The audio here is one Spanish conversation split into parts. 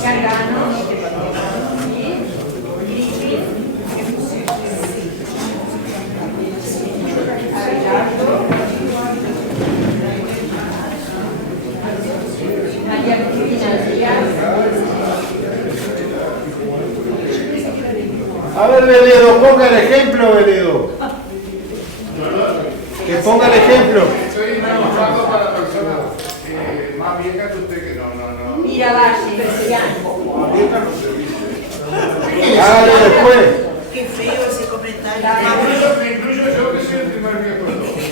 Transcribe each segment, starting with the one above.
Gargano, María Cristina Díaz. A ver, Veledo, ponga el ejemplo, Veledo. Que ponga el ejemplo. Estoy trabajando para personas más viejas que usted que no. Miravalle, Persiano. Viejas no se Hágalo después. Qué feo ese comentario. me incluyo yo que soy el primer viejo de todos.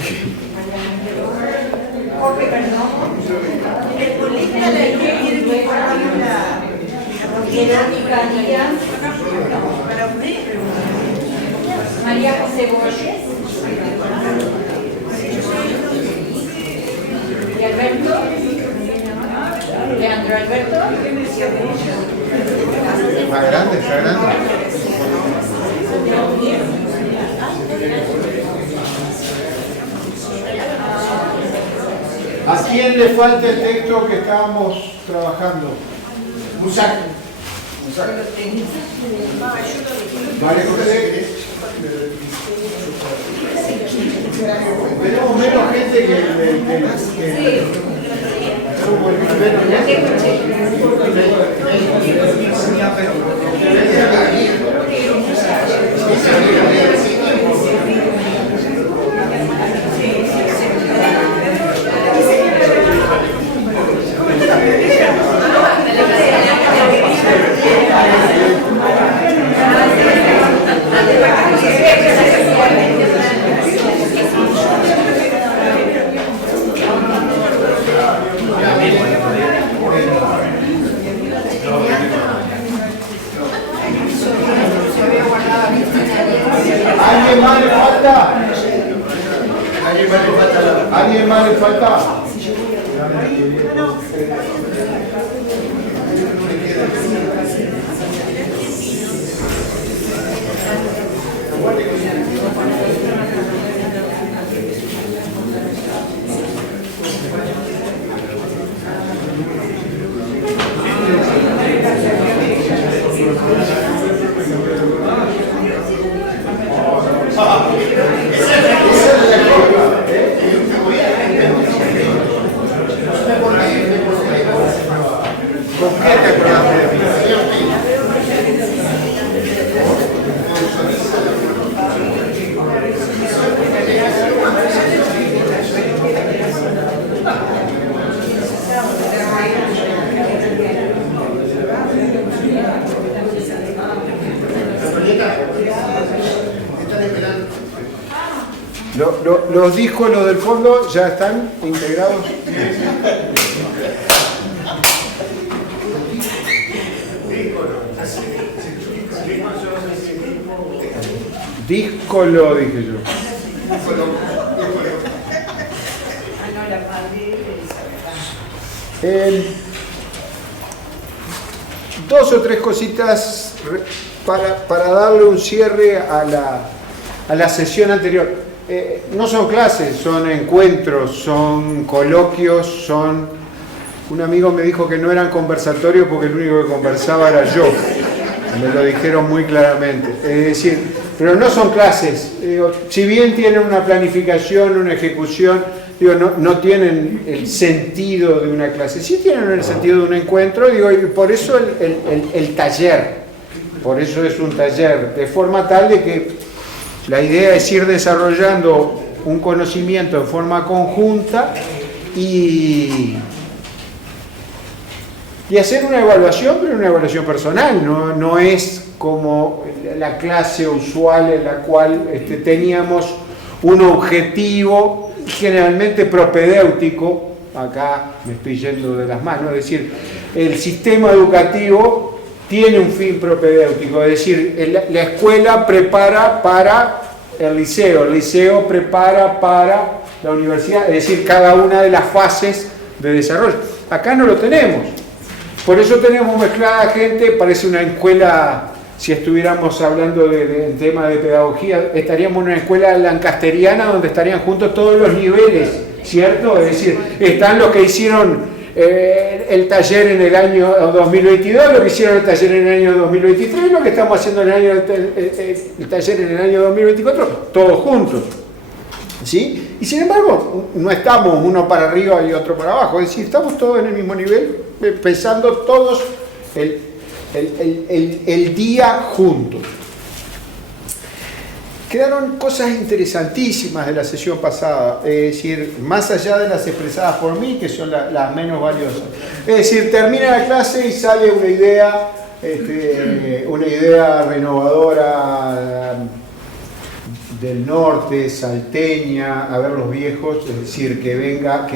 Jorge Perdomo. El política le quiere que guarde la Verónica Díaz. para usted. María José Borges. Y Alberto. Leandro Alberto. Está grande, está grande. ¿A quién le falta el texto que estábamos trabajando? Musac. Vale, José. Tenemos menos gente que ¿Alguien más le falta? ¿Alguien más le falta? ¿Con qué te acordaste de mí? Los discos, los del fondo, ya están integrados. Díscolo, dije yo. Dos o tres cositas para darle un cierre a la sesión anterior. No son clases, son encuentros, son coloquios, son... Un amigo me dijo que no eran conversatorios porque el único que conversaba era yo. Me lo dijeron muy claramente. Es decir, pero no son clases. Si bien tienen una planificación, una ejecución, no tienen el sentido de una clase. Sí tienen el sentido de un encuentro, y por eso el taller. Por eso es un taller, de forma tal de que la idea es ir desarrollando un conocimiento en forma conjunta y hacer una evaluación, pero una evaluación personal, no es como la clase usual en la cual teníamos un objetivo generalmente propedéutico. Acá me estoy yendo de las manos, es decir, el sistema educativo tiene un fin propedéutico, es decir, la escuela prepara para el liceo prepara para la universidad, es decir, cada una de las fases de desarrollo. Acá no lo tenemos. Por eso tenemos mezclada gente, parece una escuela, si estuviéramos hablando de tema de pedagogía, estaríamos en una escuela lancasteriana donde estarían juntos todos los niveles, ¿cierto? Es decir, están los que hicieron el taller en el año 2022, lo que hicieron el taller en el año 2023, lo que estamos haciendo en el taller en el año 2024, todos juntos. ¿Sí? Y sin embargo, no estamos uno para arriba y otro para abajo, es decir, estamos todos en el mismo nivel, pensando todos el día juntos. Quedaron cosas interesantísimas de la sesión pasada, es decir, más allá de las expresadas por mí, que son las menos valiosas. Es decir, termina la clase y sale una idea renovadora del norte, salteña, a ver los viejos, es decir, que venga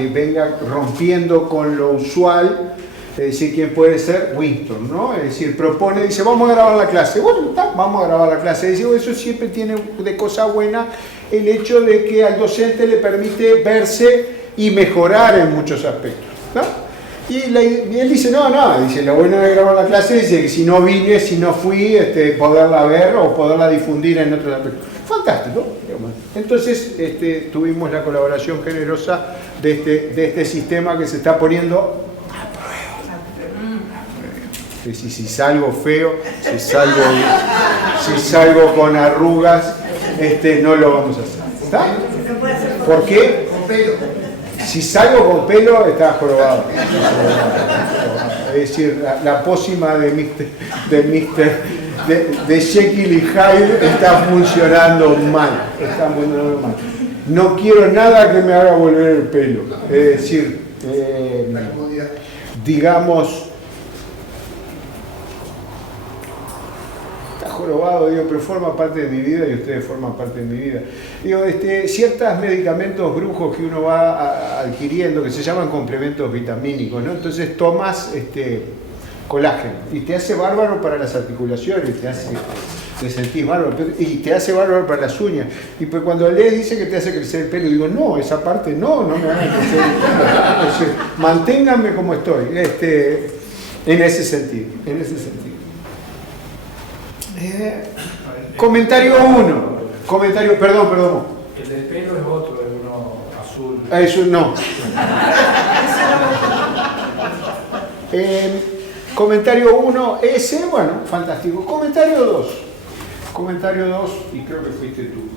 rompiendo con lo usual. Es decir, ¿quién puede ser? Winston, ¿no? Es decir, propone, dice, vamos a grabar la clase. Bueno, vamos a grabar la clase. Dice, eso siempre tiene de cosa buena el hecho de que al docente le permite verse y mejorar en muchos aspectos, ¿no? Y él dice, dice, lo bueno de grabar la clase es que si no vine, si no fui, poderla ver o poderla difundir en otros aspectos. Fantástico. Entonces, tuvimos la colaboración generosa de este sistema que se está poniendo. Si salgo feo, si salgo con arrugas, no lo vamos a hacer. ¿Está? ¿Por qué? Si salgo con pelo, está jorobado. Es decir, la pócima de Jekyll y Hyde está funcionando mal. No quiero nada que me haga volver el pelo. Es decir, digamos, jorobado, digo, pero forma parte de mi vida y ustedes forman parte de mi vida. Digo, ciertos medicamentos brujos que uno va adquiriendo, que se llaman complementos vitamínicos, ¿no? Entonces tomas colágeno y te hace bárbaro para las articulaciones, te sentís bárbaro y te hace bárbaro para las uñas. Y pues cuando lees dice que te hace crecer el pelo, digo, no, esa parte no me hagan crecer el pelo. Es decir, manténganme como estoy, en ese sentido. Comentario 1. Perdón. El del pelo es otro, es uno azul. Eso no. Comentario 1, ese, bueno, fantástico. Comentario 2, y creo que fuiste tú.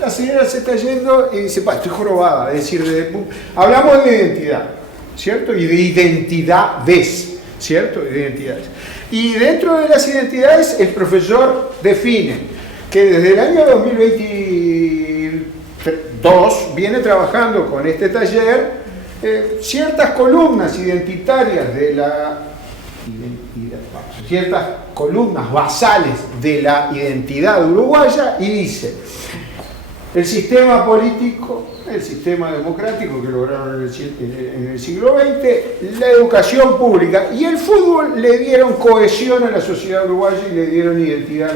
La señora se está yendo y dice, estoy jorobada. Es decir, hablamos de identidad, ¿cierto? Y de identidades, ¿cierto? De identidades. Y dentro de las identidades, el profesor define que desde el año 2022 viene trabajando con este taller ciertas columnas identitarias de la identidad, ciertas columnas basales de la identidad uruguaya, y dice: el sistema político, el sistema democrático que lograron en el siglo XX, la educación pública y el fútbol le dieron cohesión a la sociedad uruguaya y le dieron identidad a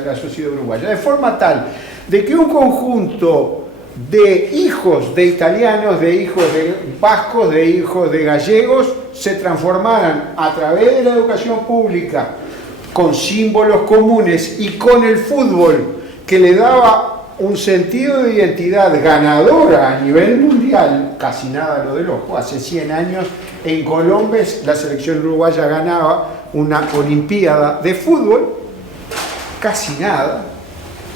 la sociedad uruguaya, de forma tal de que un conjunto de hijos de italianos, de hijos de vascos, de hijos de gallegos, se transformaran a través de la educación pública, con símbolos comunes y con el fútbol, que le daba un sentido de identidad ganadora a nivel mundial, casi nada lo del ojo. Hace 100 años en Colombes la selección uruguaya ganaba una olimpiada de fútbol, casi nada,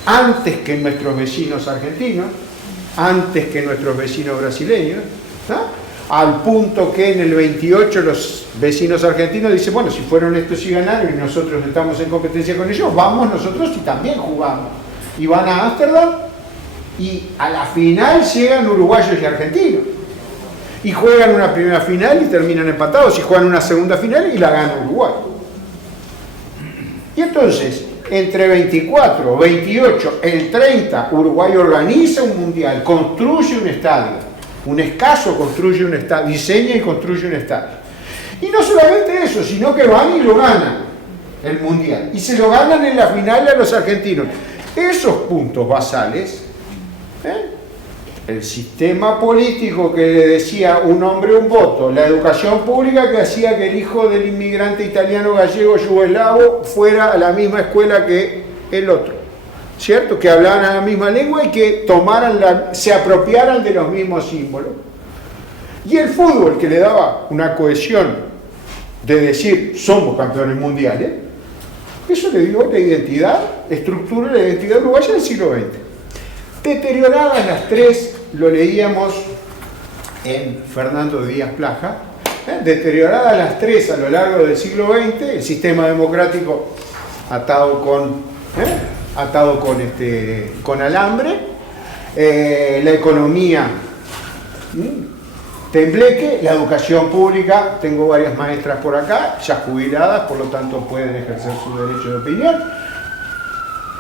antes que nuestros vecinos argentinos, antes que nuestros vecinos brasileños, ¿no? Al punto que en el 28 los vecinos argentinos dicen, bueno, si fueron estos y ganaron y nosotros estamos en competencia con ellos, vamos nosotros y también jugamos. Y van a Ámsterdam y a la final llegan uruguayos y argentinos. Y juegan una primera final y terminan empatados, y juegan una segunda final y la gana Uruguay. Y entonces, entre 24, 28, el 30, Uruguay organiza un mundial, construye un estadio. Un escaso construye un estadio, diseña y construye un estadio. Y no solamente eso, sino que van y lo ganan, el mundial. Y se lo ganan en la final a los argentinos. Esos puntos basales, el sistema político que le decía un hombre un voto, la educación pública que hacía que el hijo del inmigrante italiano, gallego, yugoslavo fuera a la misma escuela que el otro, ¿cierto? Que hablaban la misma lengua y que se apropiaran de los mismos símbolos. Y el fútbol, que le daba una cohesión de decir, somos campeones mundiales, eso le dio la identidad, estructura la identidad uruguaya del siglo XX. Deterioradas las tres, lo leíamos en Fernando Díaz Plaja, deterioradas las tres a lo largo del siglo XX, el sistema democrático atado con alambre, la economía tembleque, la educación pública, tengo varias maestras por acá, ya jubiladas, por lo tanto pueden ejercer su derecho de opinión,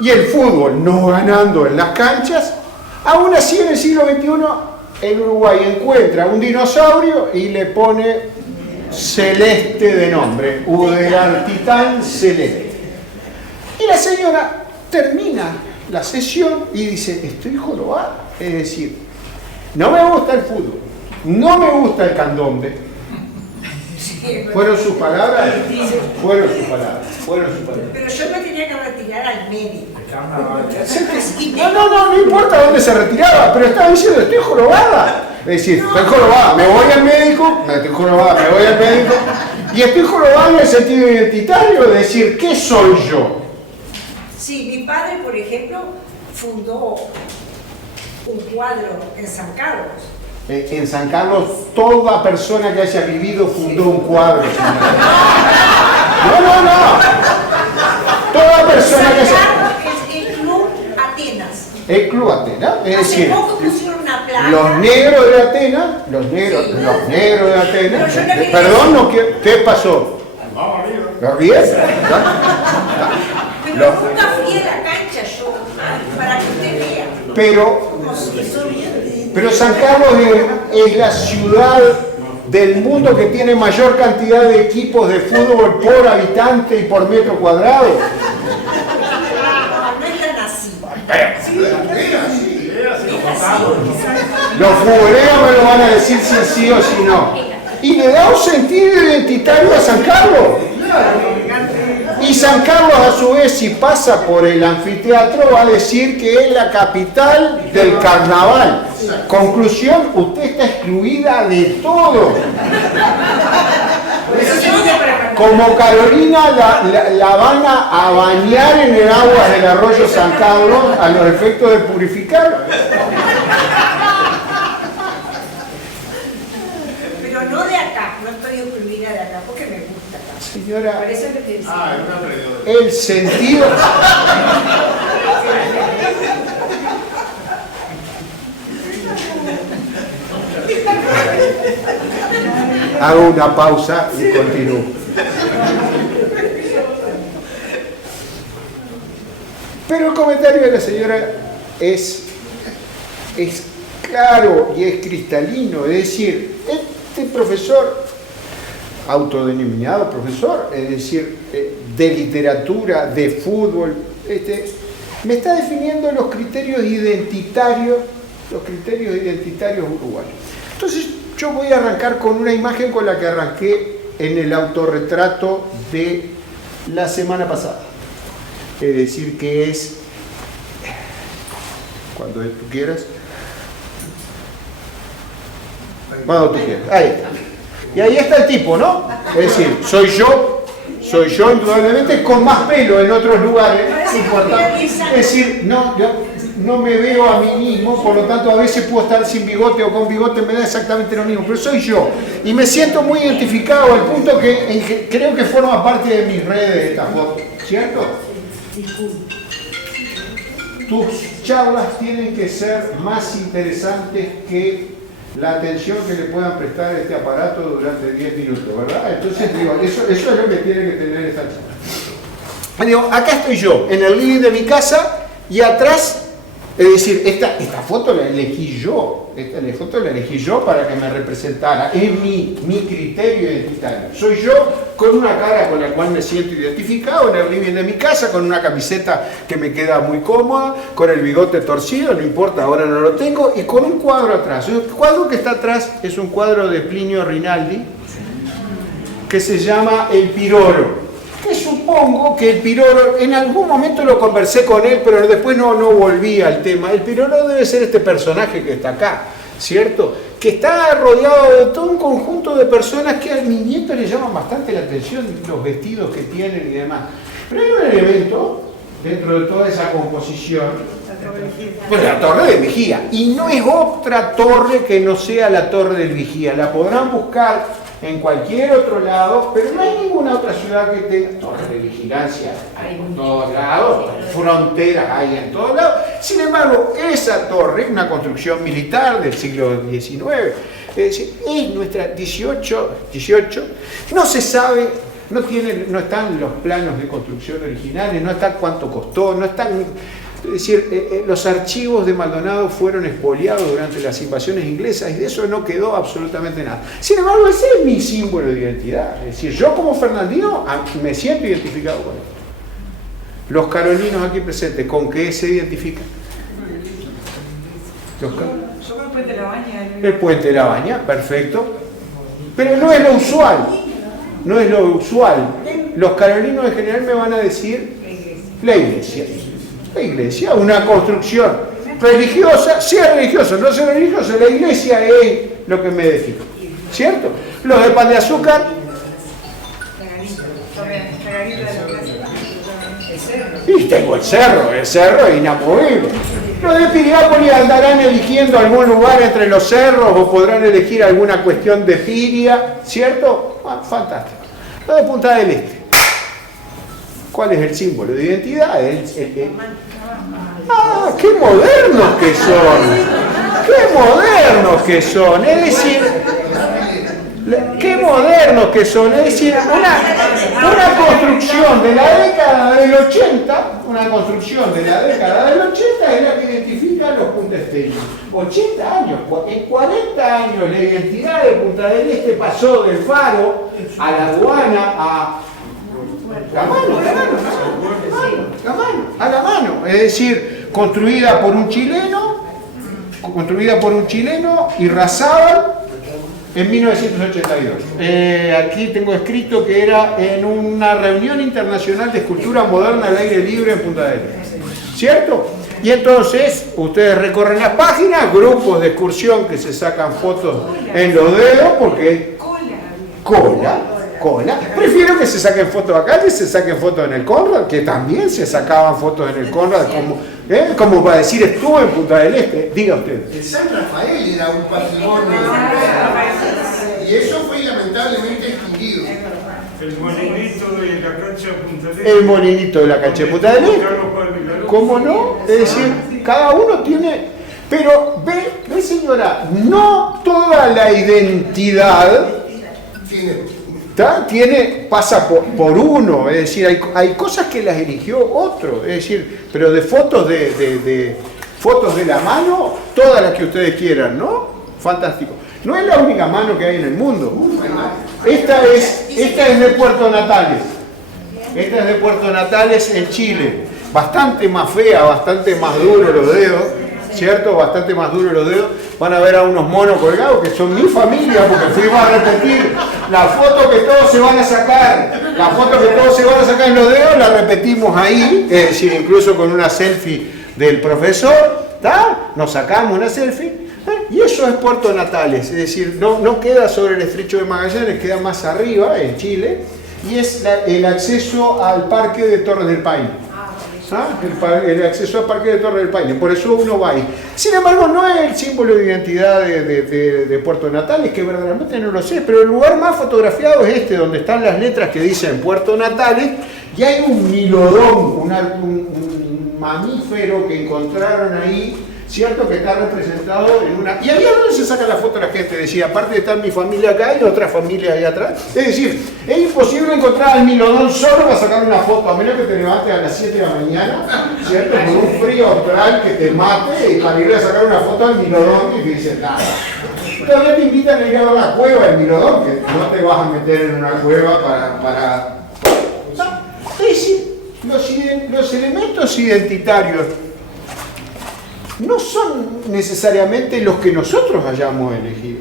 y el fútbol no ganando en las canchas. Aún así, en el siglo XXI, el Uruguay encuentra un dinosaurio y le pone Celeste de nombre, Udelartitán Celeste. Y la señora termina la sesión y dice, estoy jorobada. Es decir, no me gusta el fútbol, no me gusta el candombe. ¿Fueron sus palabras? Fueron sus palabras. Pero yo me tenía que retirar al médico. No importa dónde se retiraba, pero estaba diciendo, estoy jorobada. Es decir, estoy jorobada, me voy al médico, y estoy jorobada en el sentido identitario, de decir, ¿qué soy yo? Sí, mi padre, por ejemplo, fundó un cuadro en San Carlos. En San Carlos, toda persona que haya vivido fundó un cuadro. No. Toda persona que haya... Es el Club Atenas. El Club Atenas, es Hace decir, poco pusieron una placa. los negros de Atenas, los negros de Atenas, Pero yo no perdón, no, ¿qué pasó? ¿Lo ríes? Pero nunca fui a la cancha yo, para que usted vea. Pero San Carlos es la ciudad del mundo que tiene mayor cantidad de equipos de fútbol por habitante y por metro cuadrado. No es tan así. Los futboleros me lo van a decir si sí o si no. Y le da un sentido identitario a San Carlos. Y San Carlos, a su vez, si pasa por el anfiteatro, va a decir que es la capital del carnaval. Conclusión, usted está excluida de todo. Como Carolina la van a bañar en el agua del arroyo San Carlos a los efectos de purificar. Pero no de acá, no estoy excluida de acá, porque me gusta acá. Señora, Por eso es lo que decía. el sentido... Hago una pausa y continúo. Pero el comentario de la señora es claro y es cristalino. Es decir, este profesor, autodenominado profesor, es decir, de literatura, de fútbol, me está definiendo los criterios identitarios uruguayos. Entonces, yo voy a arrancar con una imagen con la que arranqué en el autorretrato de la semana pasada. Es decir, que es, cuando tú quieras, cuando tú quieras. Ahí está. Y ahí está el tipo, ¿no? Es decir, soy yo indudablemente, con más pelo en otros lugares. Es decir, no me veo a mí mismo, por lo tanto a veces puedo estar sin bigote o con bigote, me da exactamente lo mismo, pero soy yo. Y me siento muy identificado al punto que creo que forma parte de mis redes esta foto, ¿cierto? Tus charlas tienen que ser más interesantes que la atención que le puedan prestar a este aparato durante 10 minutos, ¿verdad? Entonces, digo, eso es lo que tiene que tener esta charla. Digo, acá estoy yo, en el living de mi casa, y atrás, es decir, esta foto la elegí yo, para que me representara, es mi criterio identitario. Soy yo con una cara con la cual me siento identificado en el living de mi casa, con una camiseta que me queda muy cómoda, con el bigote torcido, no importa, ahora no lo tengo, y con un cuadro atrás. El cuadro que está atrás es un cuadro de Plinio Rinaldi, que se llama El Piroro. Que supongo que el Piroro, en algún momento lo conversé con él, pero después no volví al tema. El Piroro debe ser este personaje que está acá, ¿cierto? que está rodeado de todo un conjunto de personas que a mi nieto le llaman bastante la atención, los vestidos que tienen y demás. Pero hay un elemento dentro de toda esa composición, pues la torre del vigía, y no es otra torre que no sea la torre del vigía. La podrán buscar en cualquier otro lado, pero no hay ninguna otra ciudad que tenga torres de vigilancia en todos lados, fronteras hay en todos lados. Sin embargo, esa torre, una construcción militar del siglo XIX, es nuestra 18, no se sabe, no están los planos de construcción originales, no está cuánto costó, no están. Es decir, los archivos de Maldonado fueron expoliados durante las invasiones inglesas y de eso no quedó absolutamente nada. Sin embargo, ese es mi símbolo de identidad. Es decir, yo como fernandino me siento identificado con esto. Los carolinos aquí presentes, ¿con qué se identifican? Yo con el Puente de la Baña. El Puente de la Baña, perfecto. Pero no es lo usual. No es lo usual. Los carolinos en general me van a decir la iglesia. La iglesia, una construcción religiosa, sea religiosa, no sea religiosa, la iglesia es lo que me define, ¿cierto? Los de Pan de Azúcar, y tengo el cerro es inamovible. Los de Piriápolis andarán eligiendo algún lugar entre los cerros o podrán elegir alguna cuestión de Piria, ¿cierto? Fantástico. Los de Punta del Este, ¿cuál es el símbolo de identidad? ¡Ah, qué modernos que son! ¡Qué modernos que son! Es decir, ¡qué modernos que son! Es decir, una construcción de la década del 80, una construcción de la década del 80 es la que identifica los puntaesteños. 80 años, en 40 años la identidad de Punta del Este pasó del faro a la aduana a la mano, es decir, construida por un chileno y Razábal en 1982. Aquí tengo escrito que era en una reunión internacional de escultura moderna al aire libre en Punta del Este, ¿cierto? Y entonces ustedes recorren las páginas, grupos de excursión que se sacan fotos en los dedos porque cola. Prefiero que se saquen fotos acá que se saquen fotos en el Conrad, que también se sacaban fotos en el Conrad, como para decir estuve en Punta del Este. Diga usted. El San Rafael era un patrimonio y eso fue lamentablemente extinguido. El molinito de la cancha de Punta del Este. El molinito de la cancha de Punta del Este. ¿Cómo no? Es decir, cada uno tiene. Pero ve señora, no toda la identidad pasa por uno, es decir, hay cosas que las eligió otro, es decir, pero de fotos fotos de la mano, todas las que ustedes quieran, ¿no? Fantástico. No es la única mano que hay en el mundo. Esta es de Puerto Natales. Esta es de Puerto Natales en Chile. Bastante más fea, bastante más duro los dedos, ¿cierto? Bastante más duros los dedos. Van a ver a unos monos colgados que son mi familia, porque fuimos a repetir la foto que todos se van a sacar. La foto que todos se van a sacar en los dedos la repetimos ahí, es decir, incluso con una selfie del profesor, ¿tá? Nos sacamos una selfie. Y eso es Puerto Natales, es decir, no queda sobre el estrecho de Magallanes, queda más arriba, en Chile, y es el acceso al parque de Torres del Paine. El acceso al parque de Torres del Paine, por eso uno va ahí. Sin embargo, no es el símbolo de identidad de Puerto Natales, que verdaderamente no lo sé, pero el lugar más fotografiado es este, donde están las letras que dicen Puerto Natales, y hay un milodón, un mamífero que encontraron ahí, ¿cierto? Que está representado en una... Y ahí es donde se saca la foto la gente, decía, aparte de estar mi familia acá y otra familia ahí atrás. Es decir, es imposible encontrar al milodón solo para sacar una foto, a menos que te levantes a las 7 de la mañana, ¿cierto? Con un frío austral que te mate, y para ir a sacar una foto al milodón y te dicen nada. Todavía te invitan a ir a ver la cueva del milodón, que no te vas a meter en una cueva para... Es decir, los elementos identitarios no son necesariamente los que nosotros hayamos elegido.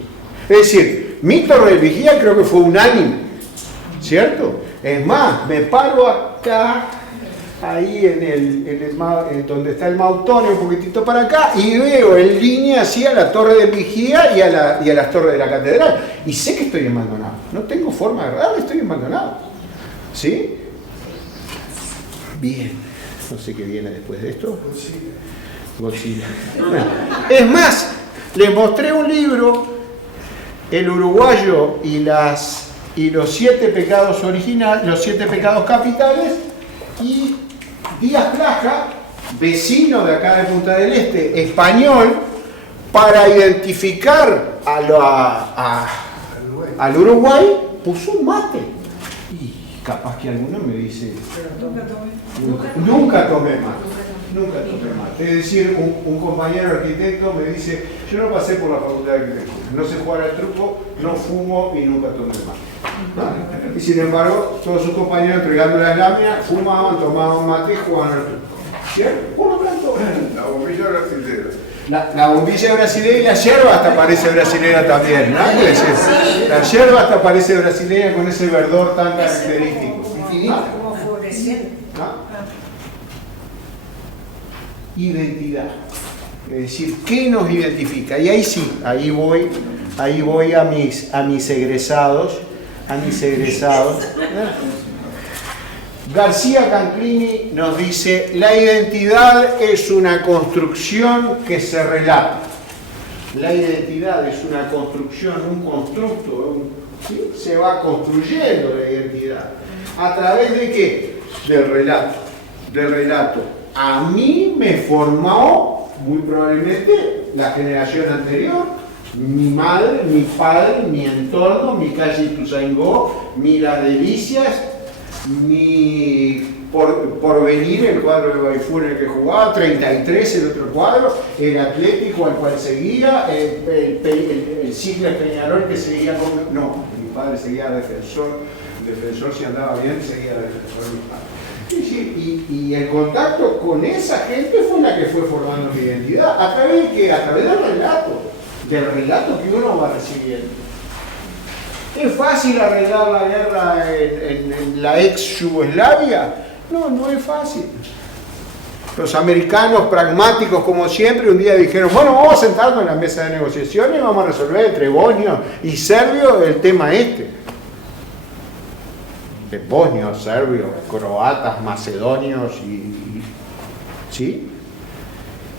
Es decir, mi Torre del Vigía creo que fue unánime, ¿cierto? Es más, me paro acá ahí donde está el Mautone, un poquitito para acá, y veo en línea hacia la Torre de Vigía y a las torres de la catedral. Y sé que estoy en Maldonado. No tengo forma de agarrarme, estoy en Maldonado. ¿Sí? Bien. No sé qué viene después de esto. Godzilla. Bueno, es más, les mostré un libro, El Uruguayo y los 7 pecados originales, los 7 pecados capitales, y Díaz Plaja, vecino de acá de Punta del Este, español, para identificar al Uruguay, puso un mate. Y capaz que alguno me dice, nunca tomé mate. Es decir, un compañero arquitecto me dice, yo no pasé por la facultad de arquitectura, no sé jugar al truco, no fumo y nunca tomé mate. ¿No? Y sin embargo, todos sus compañeros entregando las láminas, fumaban, tomaban mate y jugaban al truco. ¿Cierto? Uno blanco. La bombilla brasilera. La bombilla brasileña y la yerba hasta parece brasileña también, ¿no? La yerba hasta parece brasileña con ese verdor tan característico. Como fluorescente. Identidad. Es decir, ¿qué nos identifica? Y ahí sí, ahí voy a mis egresados. García Canclini nos dice, la identidad es una construcción que se relata. La identidad es una construcción, un constructo, ¿sí? Se va construyendo la identidad. ¿A través de qué? Del relato. A mí me formó, muy probablemente, la generación anterior, mi madre, mi padre, mi entorno, mi calle Ituzaingó, mi Las Delicias, mi Porvenir, el cuadro de Baifur en el que jugaba, 33 el otro cuadro, el Atlético al cual seguía, el Sigla Peñarol que seguía con... No, mi padre seguía defensor si andaba bien, seguía defensor mi padre. Y el contacto con esa gente fue la que fue formando mi identidad. ¿A través de qué? A través del relato que uno va recibiendo. ¿Es fácil arreglar la guerra en la ex Yugoslavia? No es fácil. Los americanos pragmáticos, como siempre, un día dijeron, bueno, vamos a sentarnos en la mesa de negociaciones y vamos a resolver entre bosnios y serbios el tema este. De bosnios, serbios, croatas, macedonios ¿sí?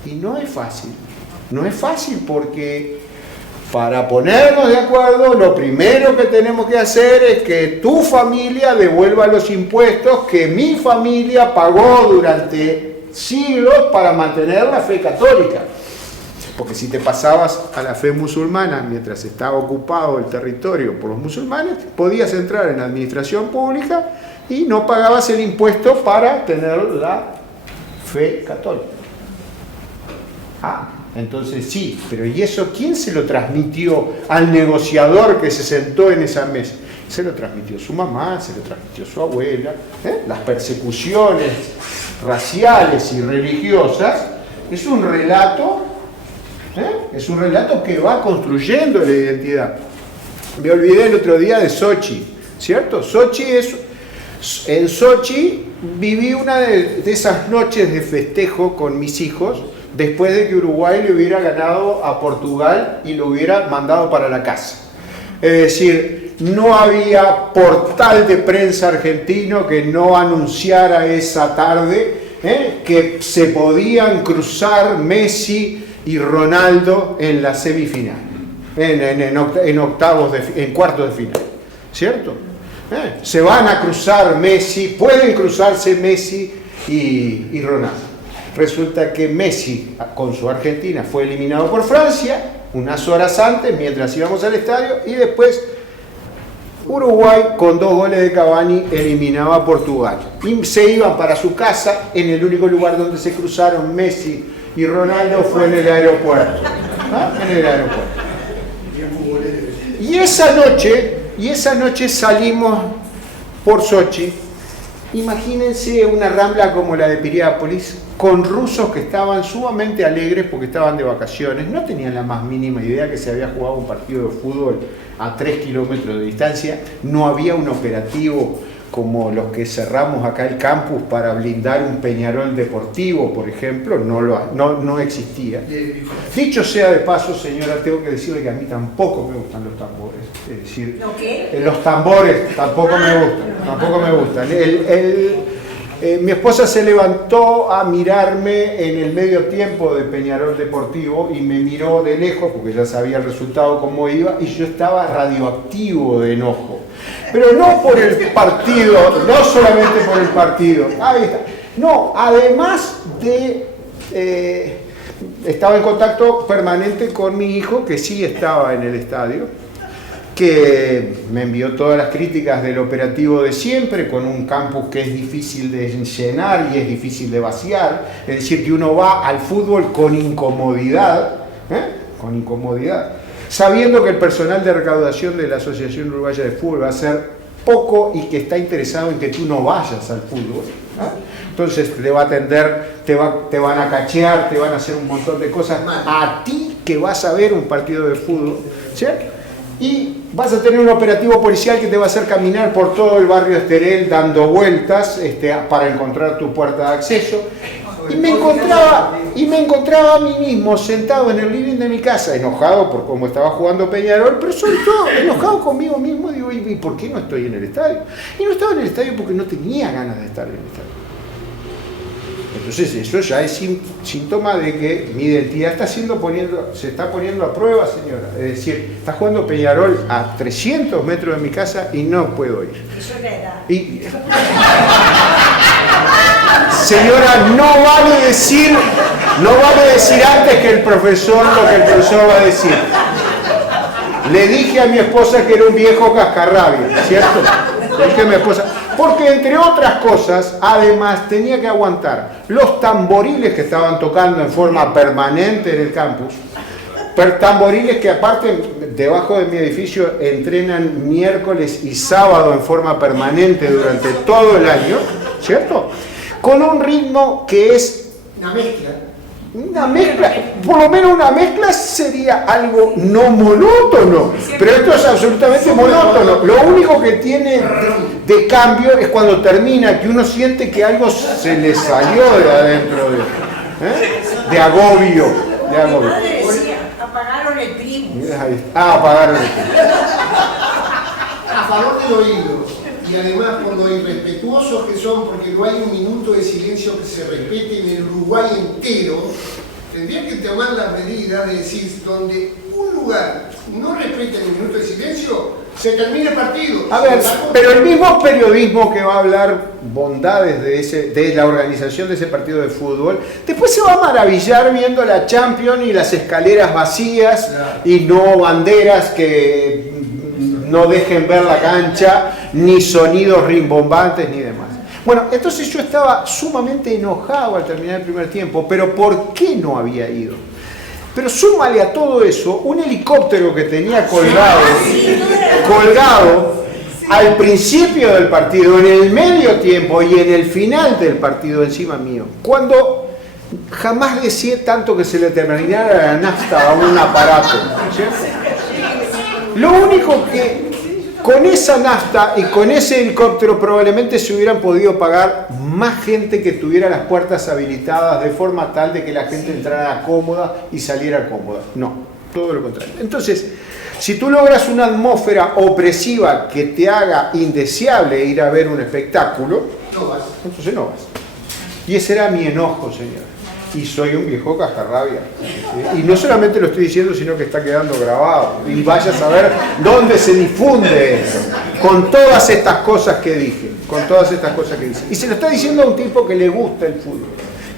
Y no es fácil. No es fácil porque para ponernos de acuerdo, lo primero que tenemos que hacer es que tu familia devuelva los impuestos que mi familia pagó durante siglos para mantener la fe católica. Porque si te pasabas a la fe musulmana mientras estaba ocupado el territorio por los musulmanes, podías entrar en la administración pública y no pagabas el impuesto para tener la fe católica. Entonces sí, pero ¿y eso quién se lo transmitió al negociador que se sentó en esa mesa? Se lo transmitió su mamá, se lo transmitió su abuela. Las persecuciones raciales y religiosas es un relato. Es un relato que va construyendo la identidad. Me olvidé el otro día de Sochi, ¿cierto? En Sochi viví una de esas noches de festejo con mis hijos después de que Uruguay le hubiera ganado a Portugal y lo hubiera mandado para la casa. Es decir, no había portal de prensa argentino que no anunciara esa tarde que se podían cruzar Messi y Ronaldo en la semifinal, en cuartos de final, ¿cierto? Se van a cruzar Messi, pueden cruzarse Messi y Ronaldo. Resulta que Messi con su Argentina fue eliminado por Francia unas horas antes mientras íbamos al estadio, y después Uruguay con 2 goles de Cavani eliminaba a Portugal y se iban para su casa. En el único lugar donde se cruzaron Messi y Ronaldo fue en el aeropuerto. En el aeropuerto. Y esa noche salimos por Sochi. Imagínense una rambla como la de Piriápolis, con rusos que estaban sumamente alegres porque estaban de vacaciones, no tenían la más mínima idea que se había jugado un partido de fútbol a 3 kilómetros de distancia, no había un operativo como los que cerramos acá el campus para blindar un Peñarol deportivo, por ejemplo, no existía. Dicho sea de paso, señora, tengo que decirle que a mí tampoco me gustan los tambores. Es decir, ¿Lo qué? los tambores tampoco me gustan. Mi esposa se levantó a mirarme en el medio tiempo de Peñarol Deportivo y me miró de lejos porque ya sabía el resultado cómo iba y yo estaba radioactivo de enojo. Pero no por el partido, no solamente por el partido. Ahí está. No, además de... estaba en contacto permanente con mi hijo, que sí estaba en el estadio, que me envió todas las críticas del operativo de siempre, con un campus que es difícil de llenar y es difícil de vaciar, es decir, que uno va al fútbol con incomodidad, sabiendo que el personal de recaudación de la Asociación Uruguaya de Fútbol va a ser poco y que está interesado en que tú no vayas al fútbol. Entonces te va a atender, te van a cachear, te van a hacer un montón de cosas a ti que vas a ver un partido de fútbol, ¿cierto? Y vas a tener un operativo policial que te va a hacer caminar por todo el barrio Esteral dando vueltas para encontrar tu puerta de acceso. Y me encontraba a mí mismo sentado en el living de mi casa, enojado por cómo estaba jugando Peñarol, pero sobre todo enojado conmigo mismo. Digo, ¿y por qué no estoy en el estadio? Y no estaba en el estadio porque no tenía ganas de estar en el estadio. Entonces eso ya es síntoma de que mi identidad se está poniendo a prueba, señora. Es decir, está jugando Peñarol a 300 metros de mi casa y no puedo ir. Eso es la edad. Señora, no vale decir antes que el profesor lo que el profesor va a decir. Le dije a mi esposa que era un viejo cascarrabia, ¿cierto? Le dije a mi esposa, porque entre otras cosas, además tenía que aguantar los tamboriles que estaban tocando en forma permanente en el campus, tamboriles que aparte debajo de mi edificio entrenan miércoles y sábado en forma permanente durante todo el año, ¿cierto? Con un ritmo que es una mezcla, por lo menos una mezcla sería algo no monótono, pero esto es absolutamente monótono. Lo único que tiene de cambio es cuando termina, que uno siente que algo se le salió de adentro de agobio. Mi madre decía, apagaron el primo. Apagaron el primo. A favor del oído. Y además por lo irrespetuosos que son, porque no hay un minuto de silencio que se respete en el Uruguay entero, tendrían que tomar las medidas de decir, donde un lugar no respete el minuto de silencio, se termina el partido. A ver, pero el mismo periodismo que va a hablar bondades de la organización de ese partido de fútbol, después se va a maravillar viendo la Champions y las escaleras vacías y no banderas que no dejen ver la cancha, ni sonidos rimbombantes, ni demás. Bueno, entonces yo estaba sumamente enojado al terminar el primer tiempo, pero ¿por qué no había ido? Pero súmale a todo eso un helicóptero que tenía colgado al principio del partido, en el medio tiempo y en el final del partido encima mío, cuando jamás deseé tanto que se le terminara la nafta a un aparato, ¿sí? Lo único que con esa nafta y con ese helicóptero probablemente se hubieran podido pagar más gente que tuviera las puertas habilitadas de forma tal de que la gente entrara cómoda y saliera cómoda. No, todo lo contrario. Entonces, si tú logras una atmósfera opresiva que te haga indeseable ir a ver un espectáculo, entonces no vas. Y ese era mi enojo, señor. Y soy un viejo cascarrabia. ¿Sí? Y no solamente lo estoy diciendo, sino que está quedando grabado. Y vaya a saber dónde se difunde eso. Con todas estas cosas que dije. Y se lo está diciendo a un tipo que le gusta el fútbol.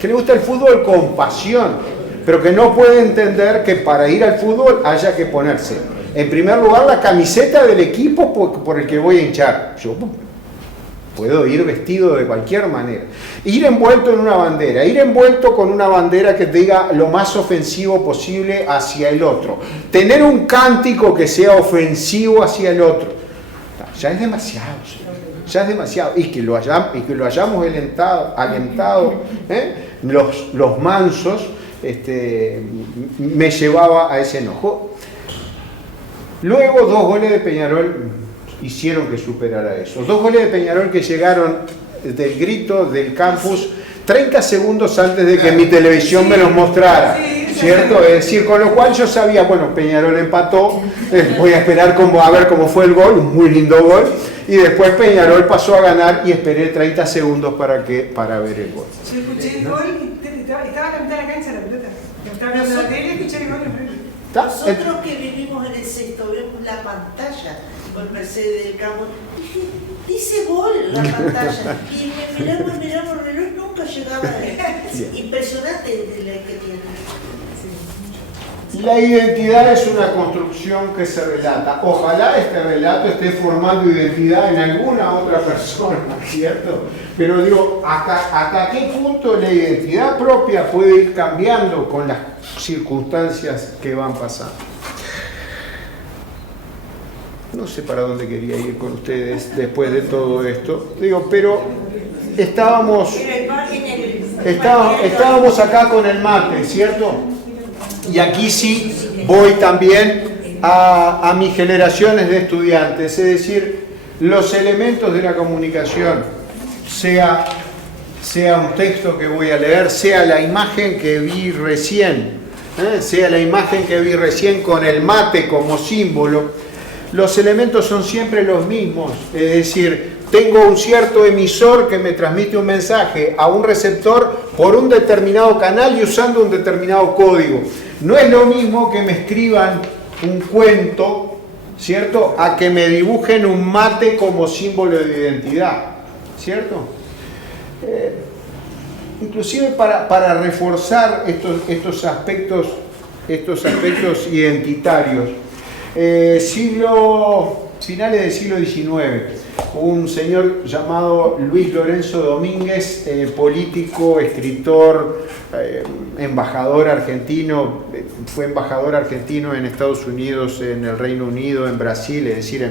Que le gusta el fútbol con pasión. Pero que no puede entender que para ir al fútbol haya que ponerse, en primer lugar, la camiseta del equipo por el que voy a hinchar. Yo puedo ir vestido de cualquier manera. Ir envuelto en una bandera, ir envuelto con una bandera que diga lo más ofensivo posible hacia el otro. Tener un cántico que sea ofensivo hacia el otro. Ya es demasiado, señor. Ya es demasiado. Y que lo hayamos alentado los mansos, me llevaba a ese enojo. Luego 2 goles de Peñarol hicieron que superara eso. 2 goles de Peñarol que llegaron del grito del campus 30 segundos antes de que mi televisión me los mostrara, ¿cierto? Es decir, con lo cual yo sabía, bueno, Peñarol empató, voy a esperar a ver cómo fue el gol, un muy lindo gol, y después Peñarol pasó a ganar y esperé 30 segundos para ver el gol. Yo escuché el gol y estaba en la mitad de la cancha la pelota. Yo estaba viendo la tele y escuché el gol. Nosotros que vivimos en el sexto vemos la pantalla con Mercedes del Campo. Dije, dice gol la pantalla. Y miramos el reloj, nunca llegaba a él. Impresionante la que tiene. La identidad es una construcción que se relata. Ojalá este relato esté formando identidad en alguna otra persona, ¿cierto? Pero digo, ¿hasta qué punto la identidad propia puede ir cambiando con las circunstancias que van pasando? No sé para dónde quería ir con ustedes después de todo esto. Digo, pero estábamos acá con el mate, ¿cierto? Y aquí sí voy también a mis generaciones de estudiantes, es decir, los elementos de la comunicación, sea un texto que voy a leer, sea la imagen que vi recién, con el mate como símbolo, los elementos son siempre los mismos, es decir, tengo un cierto emisor que me transmite un mensaje a un receptor por un determinado canal y usando un determinado código. No es lo mismo que me escriban un cuento, ¿cierto?, a que me dibujen un mate como símbolo de identidad, ¿cierto? Inclusive para reforzar estos aspectos identitarios. Finales del siglo XIX, un señor llamado Luis Lorenzo Domínguez, político, escritor, embajador argentino, fue embajador argentino en Estados Unidos, en el Reino Unido, en Brasil, es decir,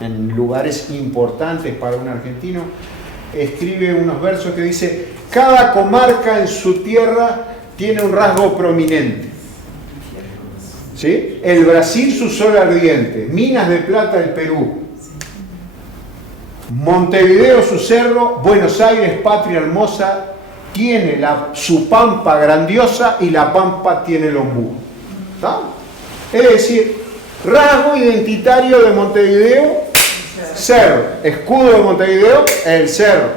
en lugares importantes para un argentino, escribe unos versos que dice: cada comarca en su tierra tiene un rasgo prominente. ¿Sí? El Brasil su sol ardiente, Minas de Plata el Perú, Montevideo su cerro, Buenos Aires patria hermosa, tiene su pampa grandiosa y la pampa tiene el ombú. ¿Está? Es decir, rasgo identitario de Montevideo, cerro, escudo de Montevideo, el cerro.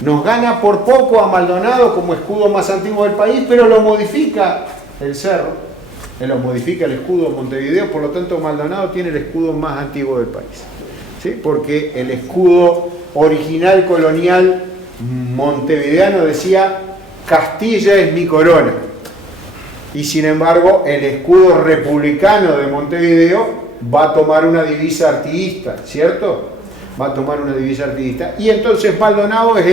Nos gana por poco a Maldonado como escudo más antiguo del país, pero lo modifica el cerro. Lo modifica el escudo de Montevideo, por lo tanto Maldonado tiene el escudo más antiguo del país, ¿sí? Porque el escudo original colonial montevideano decía: Castilla es mi corona, y sin embargo el escudo republicano de Montevideo va a tomar una divisa artiguista, ¿cierto? Va a tomar una divisa artiguista, y entonces Maldonado es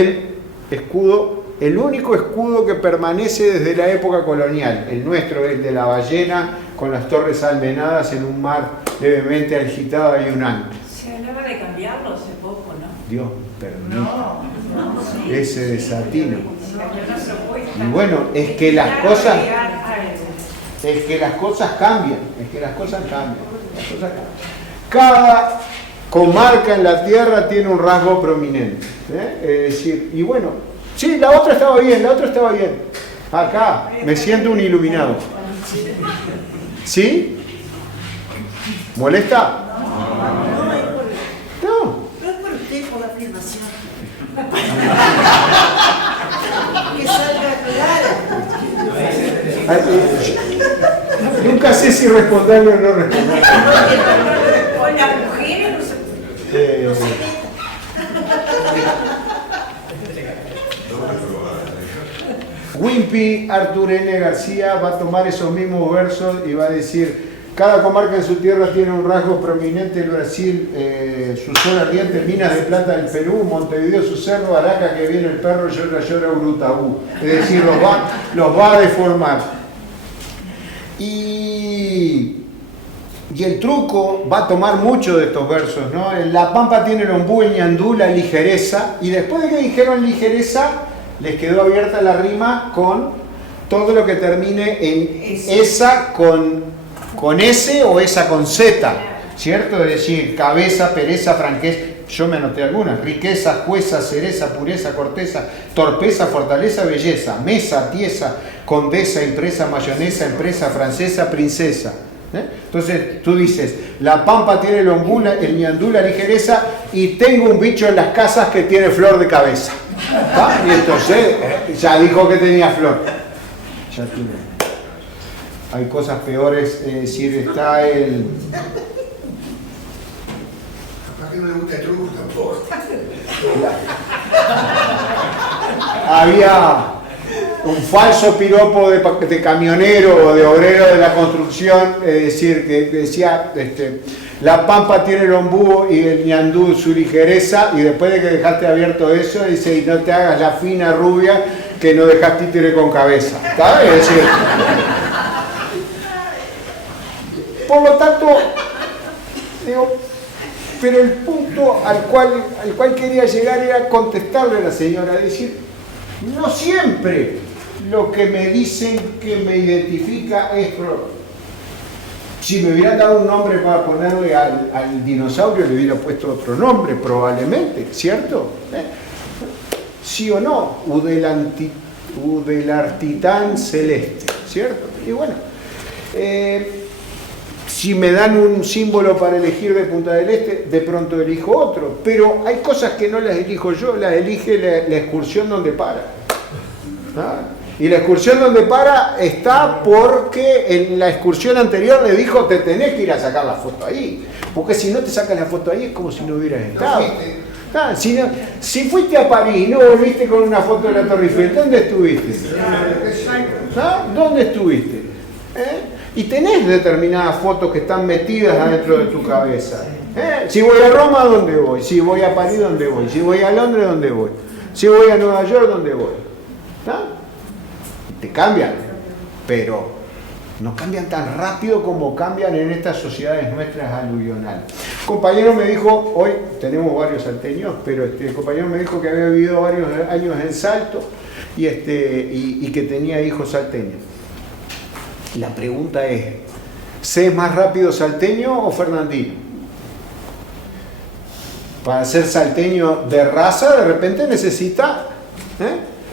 el único escudo que permanece desde la época colonial. El nuestro es el de la ballena, con las torres almenadas en un mar levemente agitado y un ancla. Se hablaba de cambiarlo hace poco, ¿no? Dios permita. No, ese desatino. Y bueno, es que las cosas cambian. Cada comarca en la tierra tiene un rasgo prominente. Es decir, y bueno, sí, la otra estaba bien. Acá me siento un iluminado. ¿Sí? ¿Molesta? No. No es por usted, por la afirmación. Que salga clara. Nunca sé si responderle o no responderle. Con las mujeres no se Wimpy Artur N. García va a tomar esos mismos versos y va a decir: cada comarca en su tierra tiene un rasgo prominente, el Brasil, su sol ardiente, Minas de Plata del Perú, Montevideo su cerro, Araca que viene el perro, llora Urutaú. Es decir, los va a deformar. Y el truco va a tomar mucho de estos versos, ¿no? La pampa tiene el ombú, el ñandú, la ligereza, y después de que dijeron ligereza, les quedó abierta la rima con todo lo que termine en esa con S o esa con Z, ¿cierto? Es decir, cabeza, pereza, franqueza, yo me anoté algunas, riqueza, jueza, cereza, pureza, corteza, torpeza, fortaleza, belleza, mesa, tiesa, condesa, impresa, mayonesa, empresa, francesa, princesa. Entonces tú dices, la pampa tiene el ombú, el ñandú, la ligereza, y tengo un bicho en las casas que tiene flor de cabeza. ¿Está? Y entonces ya dijo que tenía flor. Ya tiene. Hay cosas peores, es decir, está el... Capaz que no le gusta el truco tampoco. Había un falso piropo de camionero o de obrero de la construcción, es decir, que decía, la pampa tiene el ombú y el ñandú su ligereza, y después de que dejaste abierto eso, dice, y no te hagas la fina rubia que no dejas títere con cabeza. ¿Está? Es decir, por lo tanto, digo, pero el punto al cual quería llegar era contestarle a la señora, decir, no siempre lo que me dicen que me identifica es pro. Si me hubieran dado un nombre para ponerle al dinosaurio, le hubiera puesto otro nombre, probablemente, ¿cierto? ¿Sí o no? Udelartitán celeste, ¿cierto? Y bueno, si me dan un símbolo para elegir de Punta del Este, de pronto elijo otro. Pero hay cosas que no las elijo yo, las elige la excursión donde para. ¿Ah? Y la excursión donde para está porque en la excursión anterior le dijo, te tenés que ir a sacar la foto ahí. Porque si no te sacas la foto ahí es como si no hubieras estado. Ah, si fuiste a París y no volviste con una foto de la Torre Eiffel, ¿dónde estuviste? ¿Ah? ¿Dónde estuviste? Y tenés determinadas fotos que están metidas adentro de tu cabeza. Si voy a Roma, ¿dónde voy? Si voy a París, ¿dónde voy? Si voy a Londres, ¿dónde voy? Si voy a Nueva York, ¿dónde voy? ¿Ah? Te cambian, pero no cambian tan rápido como cambian en estas sociedades nuestras aluvionales. Un compañero me dijo, hoy tenemos varios salteños, pero el compañero me dijo que había vivido varios años en Salto y que tenía hijos salteños. La pregunta es, ¿se es más rápido salteño o fernandino? Para ser salteño de raza, de repente necesita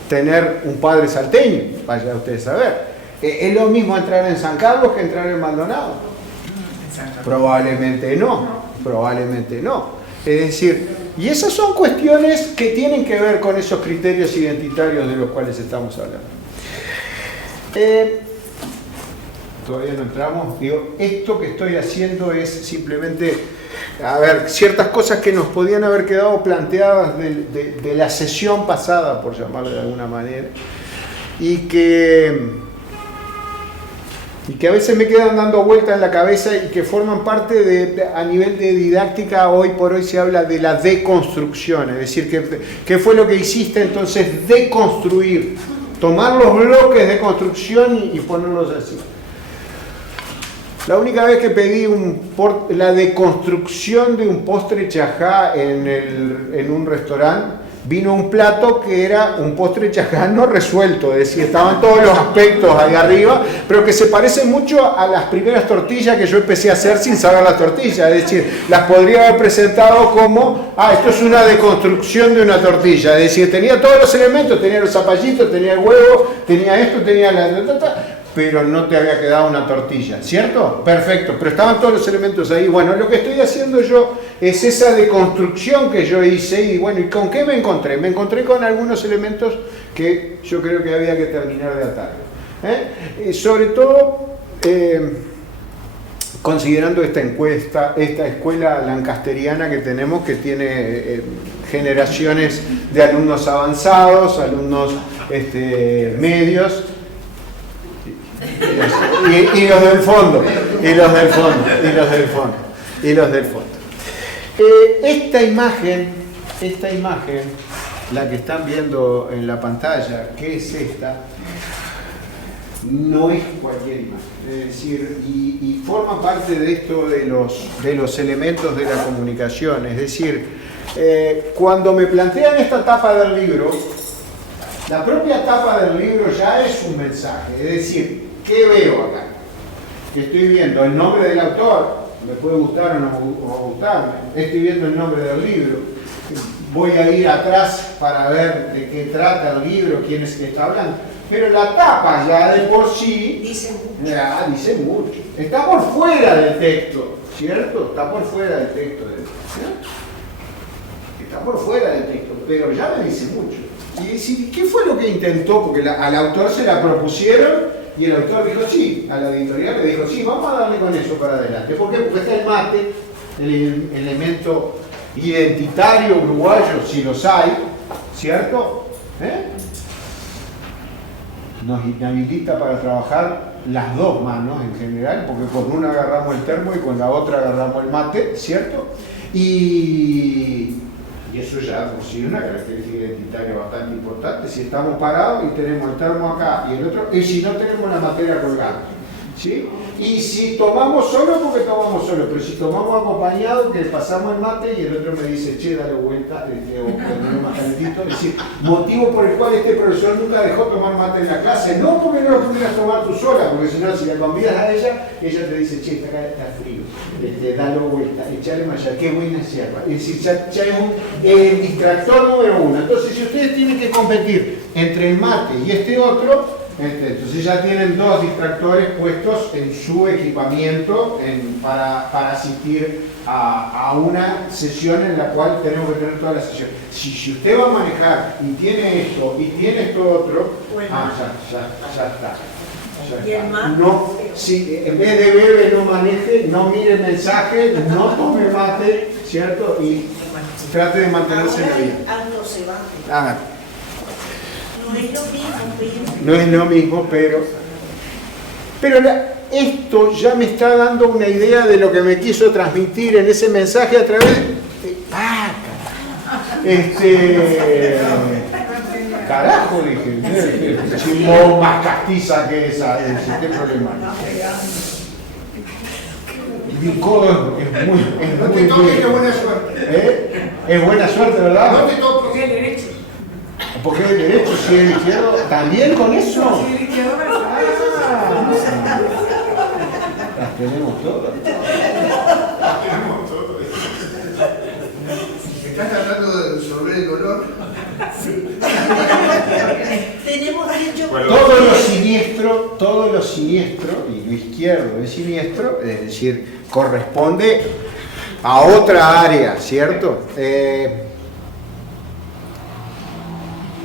tener un padre salteño, vaya ustedes a ver. ¿Es lo mismo entrar en San Carlos que entrar en Maldonado? Probablemente no, probablemente no. Es decir, y esas son cuestiones que tienen que ver con esos criterios identitarios de los cuales estamos hablando. Todavía no entramos. Digo, esto que estoy haciendo es simplemente, a ver, ciertas cosas que nos podían haber quedado planteadas de la sesión pasada, por llamarlo de alguna manera, y que a veces me quedan dando vueltas en la cabeza y que forman parte a nivel de didáctica. Hoy por hoy se habla de la deconstrucción, es decir, ¿qué fue lo que hiciste entonces? Deconstruir, tomar los bloques de construcción y ponerlos así. La única vez que pedí la deconstrucción de un postre chajá en un restaurante, vino un plato que era un postre chajá no resuelto, es decir, estaban todos los aspectos ahí arriba, pero que se parece mucho a las primeras tortillas que yo empecé a hacer sin saber las tortillas, es decir, las podría haber presentado como, esto es una deconstrucción de una tortilla, es decir, tenía todos los elementos, tenía los zapallitos, tenía el huevo, tenía esto, tenía pero no te había quedado una tortilla, ¿cierto? Perfecto, pero estaban todos los elementos ahí. Bueno, lo que estoy haciendo yo es esa deconstrucción que yo hice y bueno, ¿y con qué me encontré? Me encontré con algunos elementos que yo creo que había que terminar de atar. Sobre todo, considerando esta escuela lancasteriana que tenemos, que tiene generaciones de alumnos avanzados, alumnos medios, y los del fondo, esta imagen, la que están viendo en la pantalla, que es esta, no es cualquier imagen, es decir, y forma parte de esto de los elementos de la comunicación, es decir, cuando me plantean esta tapa del libro, la propia tapa del libro ya es un mensaje, es decir, ¿qué veo acá? Que estoy viendo el nombre del autor, me puede gustar o no gustarme. Estoy viendo el nombre del libro. Voy a ir atrás para ver de qué trata el libro, quién es que está hablando. Pero la tapa ya de por sí Dice mucho. ya dice mucho. Está por fuera del texto, ¿cierto? Está por fuera del texto. ¿Cierto? Está por fuera del texto, pero ya me dice mucho. Y decir, ¿qué fue lo que intentó? Porque al autor se la propusieron y el autor dijo sí, a la editorial le dijo sí, vamos a darle con eso para adelante. ¿Por qué? Porque está el mate, el elemento identitario uruguayo, si los hay, ¿cierto? Nos inhabilita para trabajar las dos manos en general, porque con una agarramos el termo y con la otra agarramos el mate, ¿cierto? Y eso ya por sí es una característica identitaria bastante importante. Si estamos parados y tenemos el termo acá y el otro, y si no tenemos la materia colgando, ¿sí? Y si tomamos solo, porque tomamos solo, pero si tomamos acompañado, que pasamos el mate y el otro me dice, che, dale vuelta, o ponelo más calentito. Es decir, motivo por el cual este profesor nunca dejó tomar mate en la clase, no porque no lo pudieras tomar tú sola, porque si no, si la convidas a ella te dice, che, acá está frío, dale vuelta, echale más allá, qué buena yerba. Es decir, ya es un distractor número uno. Entonces, si ustedes tienen que competir entre el mate y este otro, entonces ya tienen dos distractores puestos en su equipamiento para asistir a una sesión en la cual tenemos que tener toda la sesión. Si usted va a manejar y tiene esto y tiene esto otro, bueno, ya está. ¿Y el mate? No, si en vez de bebe no maneje, no mire el mensaje, no tome mate, ¿cierto? Y trate de mantenerse en la vida. Aldo Cervantes. No es lo mismo, No es lo mismo, pero esto ya me está dando una idea de lo que me quiso transmitir en ese mensaje a través de carajo, dije, chimón más castiza que esa, ¿qué problema? Mi codo es muy No te toques, qué buena suerte. Es buena suerte, ¿verdad? No te toques. Porque el derecho. Porque el derecho, si el izquierdo, ¿también con eso? Sí, el izquierdo me lo sabe. Las tenemos todas. ¿Estás tratando de resolver el dolor? tenemos dicho Todo lo siniestro, y lo izquierdo es siniestro, es decir, corresponde a otra área, ¿cierto?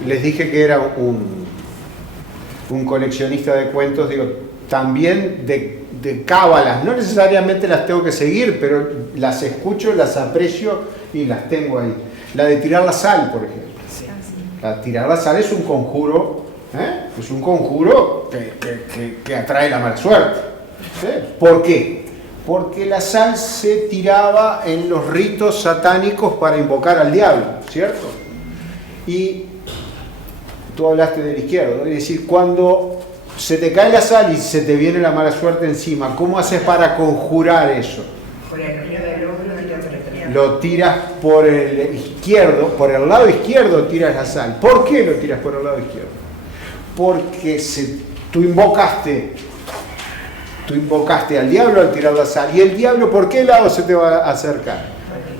Les dije que era un coleccionista de cuentos, digo, también de cábalas, no necesariamente las tengo que seguir, pero las escucho, las aprecio y las tengo ahí. La de tirar la sal, por ejemplo. La de tirar la sal es un conjuro, es un conjuro que atrae la mala suerte. ¿Sí? ¿Por qué? Porque la sal se tiraba en los ritos satánicos para invocar al diablo, ¿cierto? Y tú hablaste del izquierdo, es decir, cuando se te cae la sal y se te viene la mala suerte encima, ¿cómo haces para conjurar eso? Por arriba del hombro y por atrás. Lo tiras por el izquierdo, por el lado izquierdo tiras la sal. ¿Por qué lo tiras por el lado izquierdo? Porque tú invocaste al diablo al tirar la sal. ¿Y el diablo por qué lado se te va a acercar?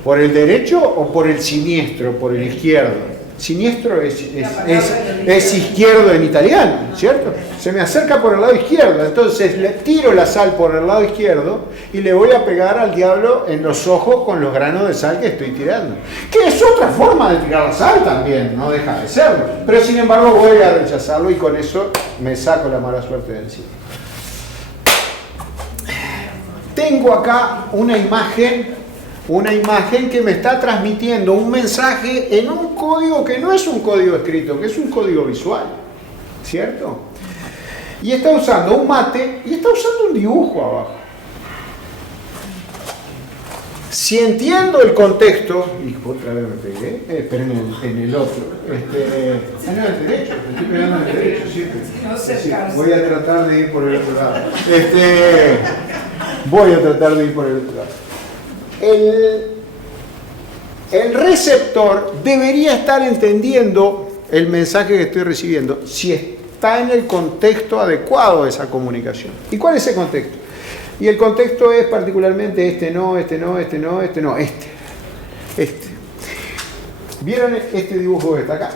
¿Por el derecho o por el siniestro, por el izquierdo? Siniestro es izquierdo en italiano, ¿cierto? Se me acerca por el lado izquierdo, entonces le tiro la sal por el lado izquierdo y le voy a pegar al diablo en los ojos con los granos de sal que estoy tirando. Que es otra forma de tirar la sal también, no deja de serlo. Pero sin embargo voy a rechazarlo y con eso me saco la mala suerte de encima. Tengo acá una imagen que me está transmitiendo un mensaje en un código que no es un código escrito, que es un código visual, ¿cierto? Y está usando un mate y está usando un dibujo abajo. Si entiendo el contexto, y otra vez me pegué, pero en el otro, no, el derecho, me estoy pegando en el derecho siempre. No Es decir, cercarse. voy a tratar de ir por el otro lado. Voy a tratar de ir por el otro lado. El receptor debería estar entendiendo el mensaje que estoy recibiendo si está en el contexto adecuado de esa comunicación. ¿Y cuál es ese contexto? Y el contexto es particularmente este. ¿Vieron este dibujo que está acá?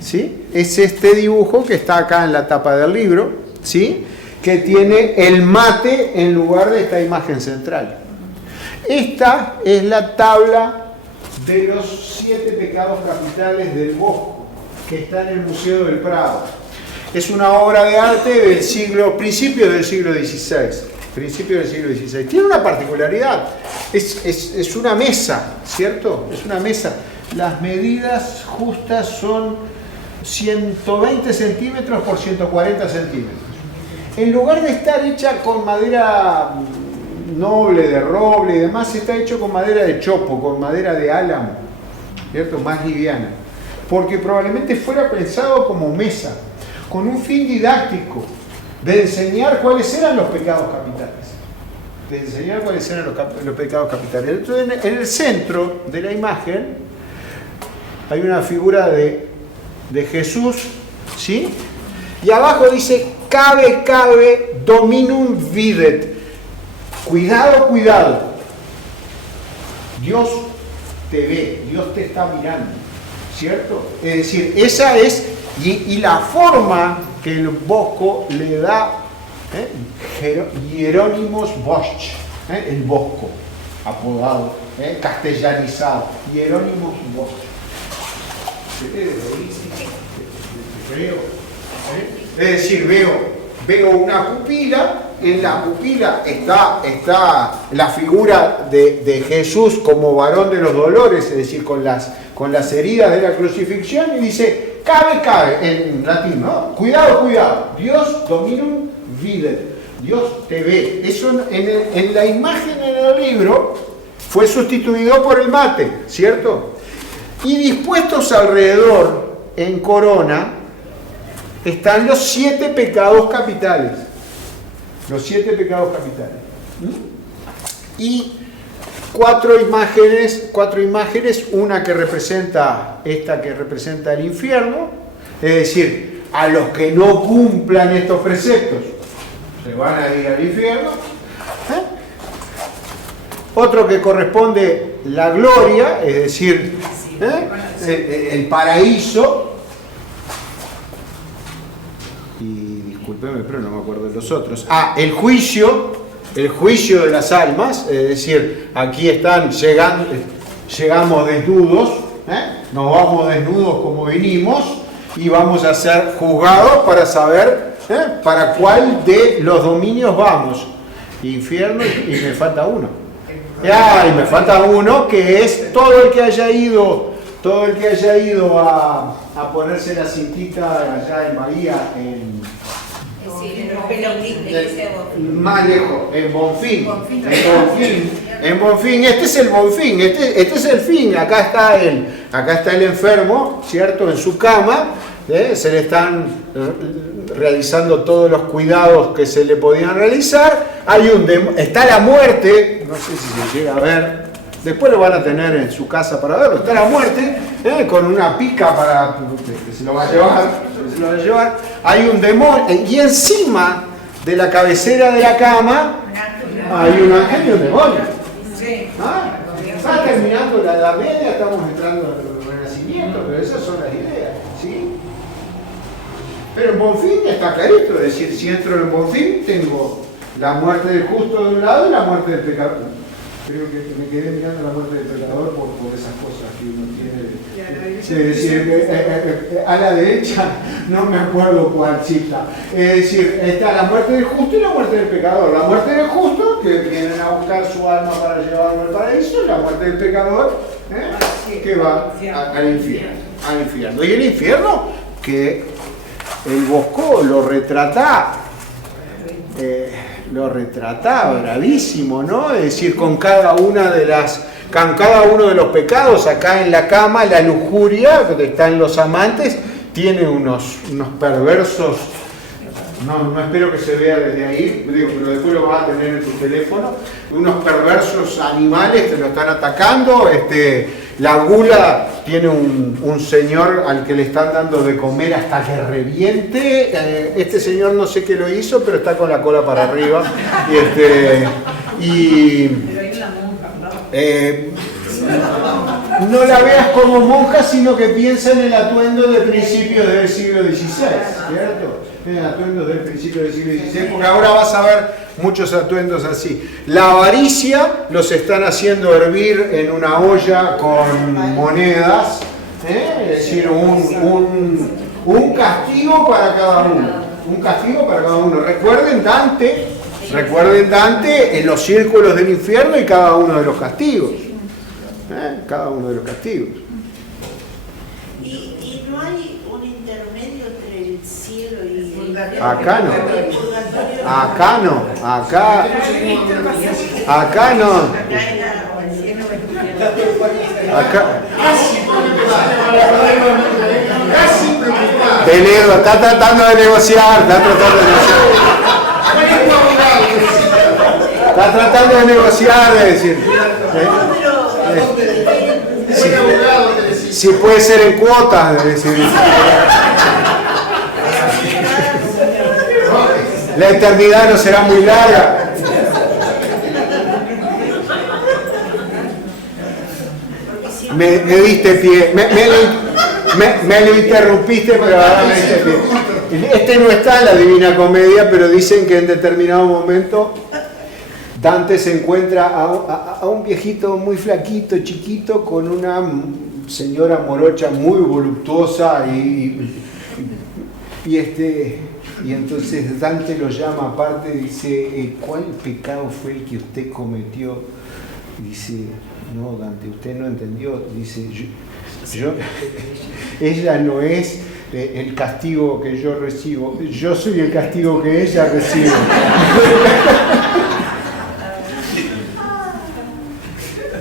¿Sí? Es este dibujo que está acá en la tapa del libro, ¿sí? Que tiene el mate en lugar de esta imagen central. Esta es la tabla de los 7 pecados capitales del Bosco, que está en el Museo del Prado. Es una obra de arte del principio del siglo XVI. Tiene una particularidad, es una mesa, ¿cierto? Es una mesa. Las medidas justas son 120 centímetros por 140 centímetros. En lugar de estar hecha con madera noble, de roble y demás, está hecho con madera de chopo, con madera de álamo, ¿cierto? Más liviana. Porque probablemente fuera pensado como mesa, con un fin didáctico, de enseñar cuáles eran los pecados capitales. Entonces, en el centro de la imagen hay una figura de Jesús, ¿sí? Y abajo dice, cabe, dominum videt. Cuidado. Dios te ve, Dios te está mirando, ¿cierto? Es decir, esa es, y la forma que el Bosco le da, Hieronymus Bosch, el Bosco, apodado, castellanizado, Hieronymus Bosch. Creo. Es decir, veo una pupila, en la pupila está la figura de Jesús como varón de los dolores, es decir, con las heridas de la crucifixión, y dice, cabe, en latín, ¿no? Cuidado, Dios dominum videt, Dios te ve. Eso en la imagen en el libro fue sustituido por el mate, ¿cierto? Y dispuestos alrededor, en corona, están los 7 pecados capitales. Los 7 pecados capitales. Y 4 imágenes, una que representa, esta que representa el infierno, es decir, a los que no cumplan estos preceptos, se van a ir al infierno. Otro que corresponde la gloria, es decir, el paraíso. Y discúlpeme, pero no me acuerdo de los otros. El juicio de las almas, es decir, aquí llegamos desnudos, nos vamos desnudos como vinimos y vamos a ser juzgados para saber para cuál de los dominios vamos. Infierno, y me falta uno. Y me falta uno, que es todo el que haya ido a ponerse la cintita allá en Bahía, más lejos, en Bonfín. En Bonfín, este es el Bonfín, este es el fin. Acá está el enfermo, ¿cierto? En su cama, se le están realizando todos los cuidados que se le podían realizar. Está la muerte, no sé si se llega a ver, después lo van a tener en su casa para verlo. Está la muerte, con una pica que se lo va a llevar. Hay un demonio, y encima de la cabecera de la cama hay un ángel y un demonio. Está terminando la Edad Media, estamos entrando al Renacimiento, pero esas son las ideas, ¿sí? Pero en Bonfín está clarito, es decir, si entro en Bonfín tengo la muerte del justo de un lado y la muerte del pecador. Creo que me quedé mirando la muerte del pecador por esas cosas que uno tiene. Es decir, a la derecha no me acuerdo cuál cita. Es decir, está la muerte del justo y la muerte del pecador. La muerte del justo, que vienen a buscar su alma para llevarlo al paraíso, y la muerte del pecador, que va al infierno. Y el infierno, que el Bosco lo retrata bravísimo, ¿no? Es decir, con cada uno de los pecados, acá en la cama, la lujuria, donde están los amantes, tiene unos perversos, no espero que se vea desde ahí, pero después lo vas a tener en tu teléfono, unos perversos animales que lo están atacando, La gula tiene un señor al que le están dando de comer hasta que reviente. Este señor no sé qué lo hizo, pero está con la cola para arriba. Pero hay una monja, ¿no? No la veas como monja, sino que piensa en el atuendo de principios del siglo XVI, ¿cierto? En el atuendo del principio del siglo XVI, porque ahora vas a ver muchos atuendos así. La avaricia los están haciendo hervir en una olla con monedas, es decir, un castigo para cada uno. Un castigo para cada uno. Recuerden Dante en los círculos del infierno y cada uno de los castigos. Cada uno de los castigos. ¿Y no hay un intermedio entre el cielo y el Acá no. purgatorio? Acá no. Acá no. Acá. Casi preocupado. Pelero, está tratando de negociar. Está tratando de negociar, de decir. Si puede ser en cuotas, es decir. La eternidad no será muy larga. Me diste pie, me lo interrumpiste, pero ahora me diste pie. Este no está en la Divina Comedia, pero dicen que en determinado momento Dante se encuentra a un viejito muy flaquito, chiquito, con una señora morocha muy voluptuosa y entonces Dante lo llama aparte y dice, ¿cuál pecado fue el que usted cometió? Y dice, no, Dante, usted no entendió. Dice, ella no es el castigo que yo recibo, yo soy el castigo que ella recibe.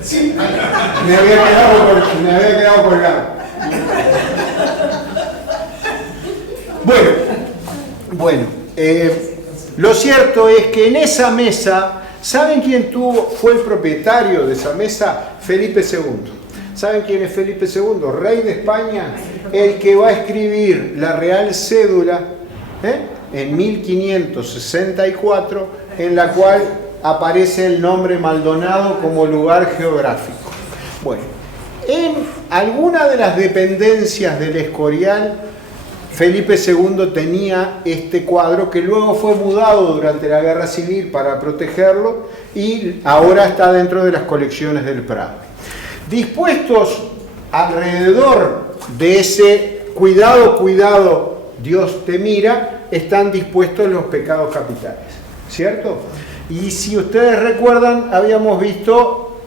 Sí. Me había quedado colgado. Bueno, lo cierto es que en esa mesa, ¿saben quién fue el propietario de esa mesa? Felipe II. ¿Saben quién es Felipe II? Rey de España, el que va a escribir la Real Cédula en 1564, en la cual aparece el nombre Maldonado como lugar geográfico. Bueno, en alguna de las dependencias del Escorial, Felipe II tenía este cuadro que luego fue mudado durante la Guerra Civil para protegerlo y ahora está dentro de las colecciones del Prado. Dispuestos alrededor de ese cuidado, Dios te mira, están dispuestos los pecados capitales, ¿cierto? Y si ustedes recuerdan, habíamos visto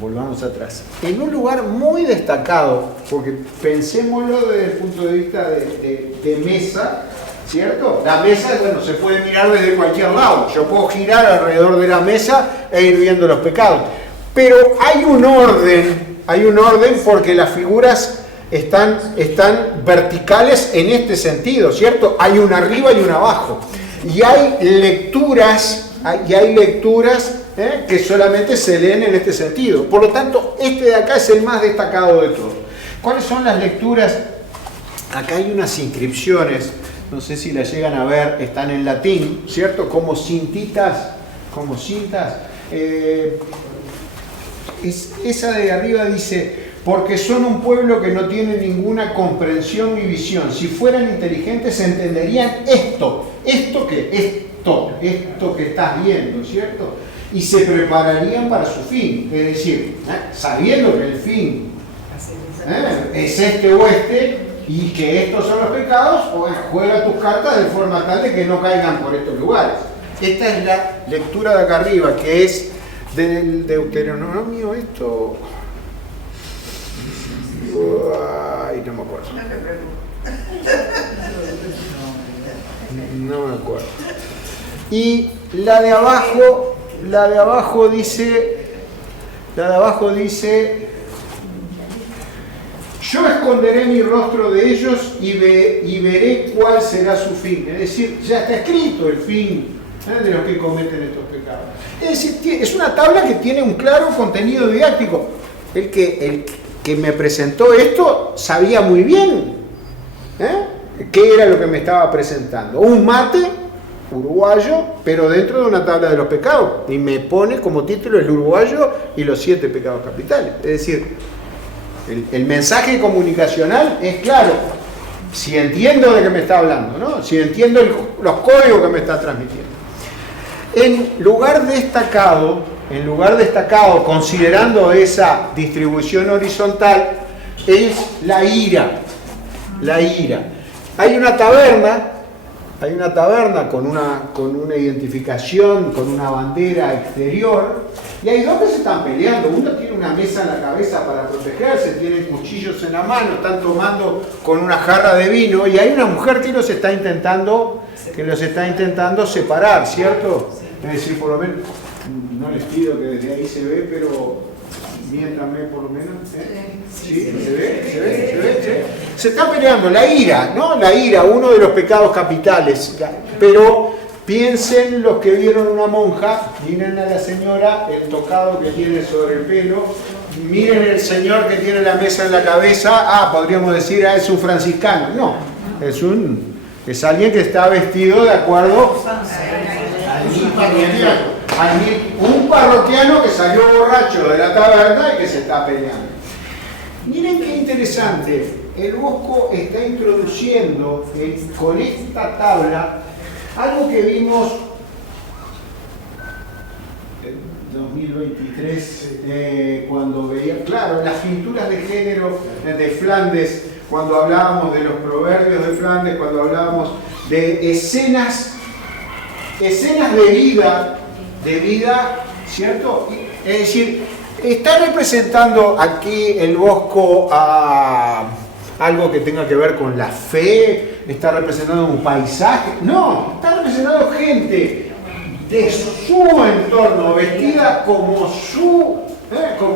volvamos atrás. En un lugar muy destacado, porque pensémoslo desde el punto de vista de mesa, ¿cierto? La mesa, bueno, se puede mirar desde cualquier lado. Yo puedo girar alrededor de la mesa e ir viendo los pecados. Pero hay un orden porque las figuras están verticales en este sentido, ¿cierto? Hay una arriba y una abajo. Y hay lecturas que solamente se leen en este sentido. Por lo tanto, este de acá es el más destacado de todos. ¿Cuáles son las lecturas? Acá hay unas inscripciones, no sé si las llegan a ver, están en latín, ¿cierto? Como cintas. Esa de arriba dice, porque son un pueblo que no tiene ninguna comprensión ni visión. Si fueran inteligentes entenderían esto que estás viendo, ¿cierto? Y se prepararían para su fin, es decir, sabiendo que el fin es este o este y que estos son los pecados, pues juega tus cartas de forma tal de que no caigan por estos lugares. Esta es la lectura de acá arriba, que es del Deuteronomio, esto... Ay, no me acuerdo. No me acuerdo. Y la de abajo dice, yo esconderé mi rostro de ellos y veré cuál será su fin. Es decir, ya está escrito el fin de los que cometen estos pecados. Es decir, es una tabla que tiene un claro contenido didáctico. El que me presentó esto sabía muy bien qué era lo que me estaba presentando. Un mate uruguayo, pero dentro de una tabla de los pecados. Y me pone como título el uruguayo y los 7 pecados capitales. Es decir, el mensaje comunicacional es claro. Si entiendo de qué me está hablando, ¿no? Si entiendo los códigos que me está transmitiendo. En lugar destacado, considerando esa distribución horizontal, es la ira. La ira. Hay una taberna con una identificación, con una bandera exterior, y hay dos que se están peleando. Uno tiene una mesa en la cabeza para protegerse, tienen cuchillos en la mano, están tomando con una jarra de vino, y hay una mujer que los está intentando separar, ¿cierto? Es decir, por lo menos, no les pido que desde ahí se ve, pero miéntranme por lo menos. ¿Sí? ¿Se ve? Se está peleando la ira, ¿no? La ira, uno de los pecados capitales. Pero piensen los que vieron una monja, miren a la señora, el tocado que tiene sobre el pelo, miren el señor que tiene la mesa en la cabeza, podríamos decir, es un franciscano. No, es alguien que está vestido de acuerdo un parroquiano que salió borracho de la taberna y que se está peleando. Miren qué interesante, el Bosco está introduciendo con esta tabla algo que vimos en 2023 cuando veía, claro, las pinturas de género de Flandes, cuando hablábamos de los proverbios de Flandes, cuando hablábamos de escenas de vida, ¿cierto? Es decir, ¿está representando aquí el Bosco a algo que tenga que ver con la fe? ¿Está representando un paisaje? No, está representando gente de su entorno, vestida como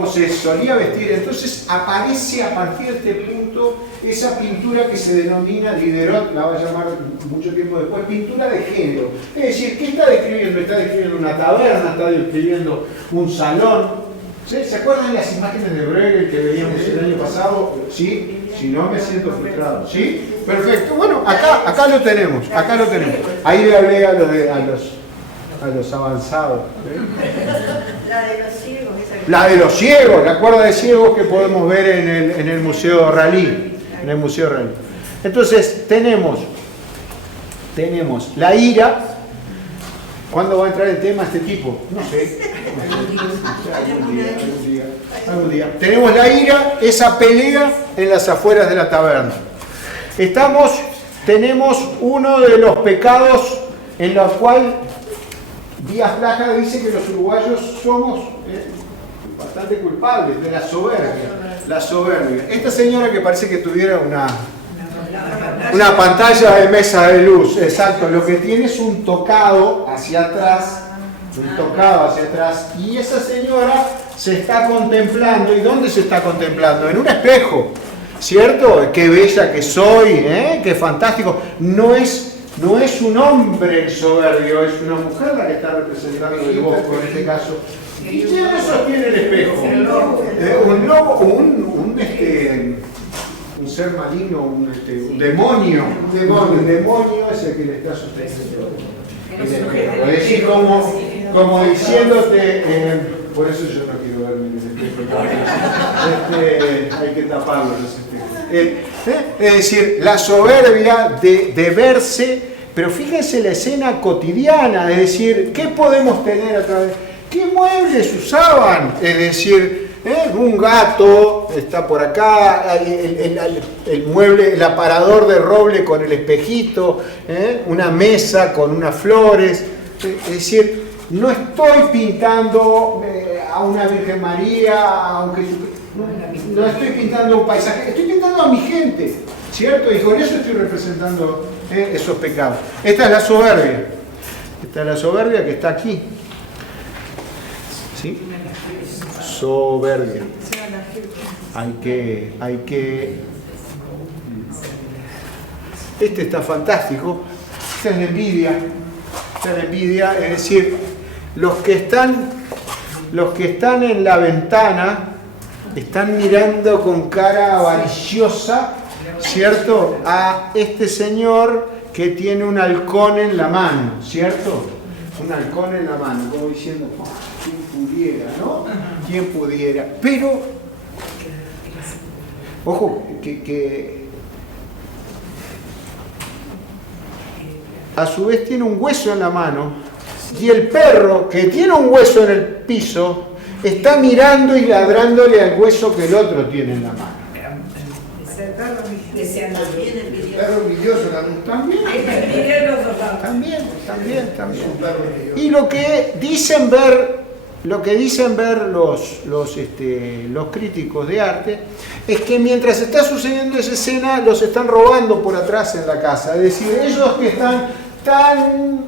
se solía vestir. Entonces aparece a partir de este punto esa pintura que se denomina, Diderot la va a llamar mucho tiempo después, pintura de género. Es decir, ¿qué está describiendo? Está describiendo una taberna, está describiendo un salón. ¿Sí? ¿Se acuerdan las imágenes de Bruegel que veíamos el año pasado? ¿Sí? Si no, me siento frustrado. ¿Sí? Perfecto. Bueno, acá lo tenemos. Ahí le hablé a los avanzados. La de los ciegos. La de los ciegos, la cuerda de ciegos que podemos ver en el Museo Ralí. Entonces, tenemos la ira. ¿Cuándo va a entrar el tema este tipo? No sé. Algún día. Tenemos la ira, esa pelea en las afueras de la taberna. Tenemos uno de los pecados en los cual Díaz Plaja dice que los uruguayos somos bastante culpables de la soberbia. Esta señora que parece que tuviera una pantalla de mesa de luz, exacto, lo que tiene es un tocado hacia atrás, y esa señora se está contemplando. ¿Y dónde se está contemplando? En un espejo, ¿cierto? Qué bella que soy, qué fantástico. No es un hombre el soberbio, es una mujer la que está representando el Bosco en este caso. ¿Y quién sostiene el espejo? Un lobo, un ser maligno, un demonio. Un demonio es el que le está sosteniendo. O decir como diciéndote, por eso yo no quiero verme en el espejo. Hay que taparlo los espejos. Es decir, la soberbia de verse, pero fíjense la escena cotidiana, es decir, ¿qué podemos tener a través? ¿Qué muebles usaban? Es decir, un gato está por acá, el mueble, el aparador de roble con el espejito, una mesa con unas flores. Es decir, no estoy pintando a una Virgen María, aunque no estoy pintando un paisaje, estoy pintando a mi gente, ¿cierto? Y con eso estoy representando esos pecados. Esta es la soberbia que está aquí. ¿Sí? Soberbia. Hay que. Este está fantástico. Esta es la envidia. Esta es la envidia, es decir, los que están en la ventana están mirando con cara avariciosa, ¿cierto?, a este señor que tiene un halcón en la mano, ¿cierto? Un halcón en la mano, como diciendo, oh, ¿quién pudiera, no? ¿Quién pudiera? Pero, ojo, que a su vez tiene un hueso en la mano, y el perro, que tiene un hueso en el piso, está mirando y ladrándole al hueso que el otro tiene en la mano. También envidioso. Perro brilloso también. También. Y lo que dicen ver los críticos de arte es que mientras está sucediendo esa escena, los están robando por atrás en la casa. Es decir, ellos que están tan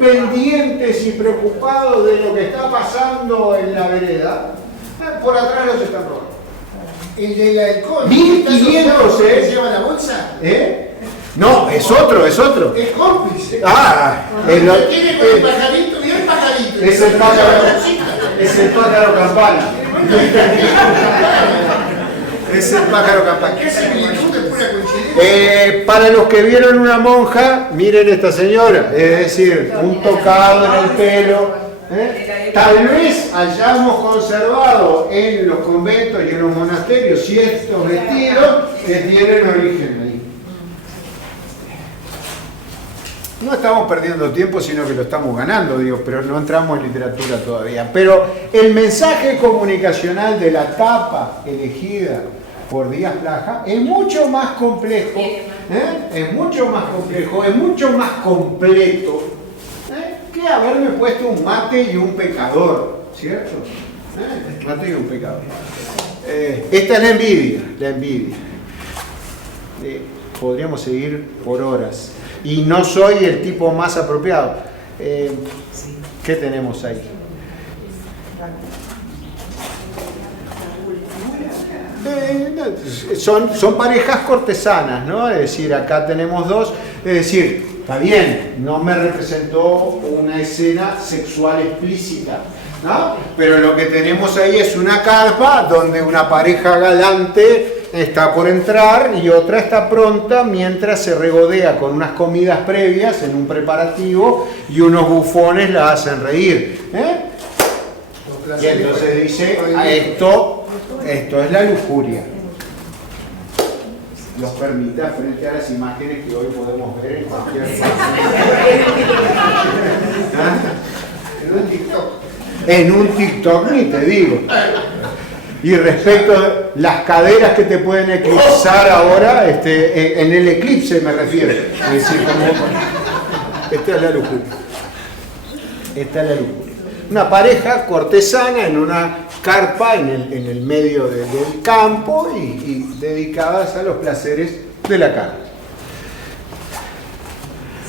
pendientes y preocupados de lo que está pasando en la vereda, por atrás los están robando. El del halcón. 1500, ¿Se lleva la bolsa? No, es otro. Es cómplice. Tiene el pajarito, mira el pajarito. Es el pájaro campana. Es el pájaro campana. ¿Qué similitud de pura coincidencia? Para los que vieron una monja, miren esta señora, es decir, un tocado en el pelo. Tal vez hayamos conservado en los conventos y en los monasterios ciertos vestidos que tienen origen ahí. No estamos perdiendo tiempo, sino que lo estamos ganando, digo, pero no entramos en literatura todavía. Pero el mensaje comunicacional de la tapa elegida por Díaz Plaja es mucho más complejo, es mucho más completo, que haberme puesto un mate y un pecador, ¿cierto? Mate y un pecador. Esta es la envidia. Podríamos seguir por horas. Y no soy el tipo más apropiado. ¿Qué tenemos ahí? Son parejas cortesanas, ¿no? Es decir, acá tenemos dos. Es decir, está bien, no me representó una escena sexual explícita, ¿no? Pero lo que tenemos ahí es una carpa donde una pareja galante está por entrar y otra está pronta mientras se regodea con unas comidas previas en un preparativo y unos bufones la hacen reír. Y entonces dice, esto es la lujuria. Los permita frente a las imágenes que hoy podemos ver en cualquier En un TikTok ni te digo. Y respecto a las caderas que te pueden eclipsar ahora, en el eclipse me refiero. Es decir, esta es la lujuria. Una pareja cortesana en una carpa en el medio del campo y dedicadas a los placeres de la carne.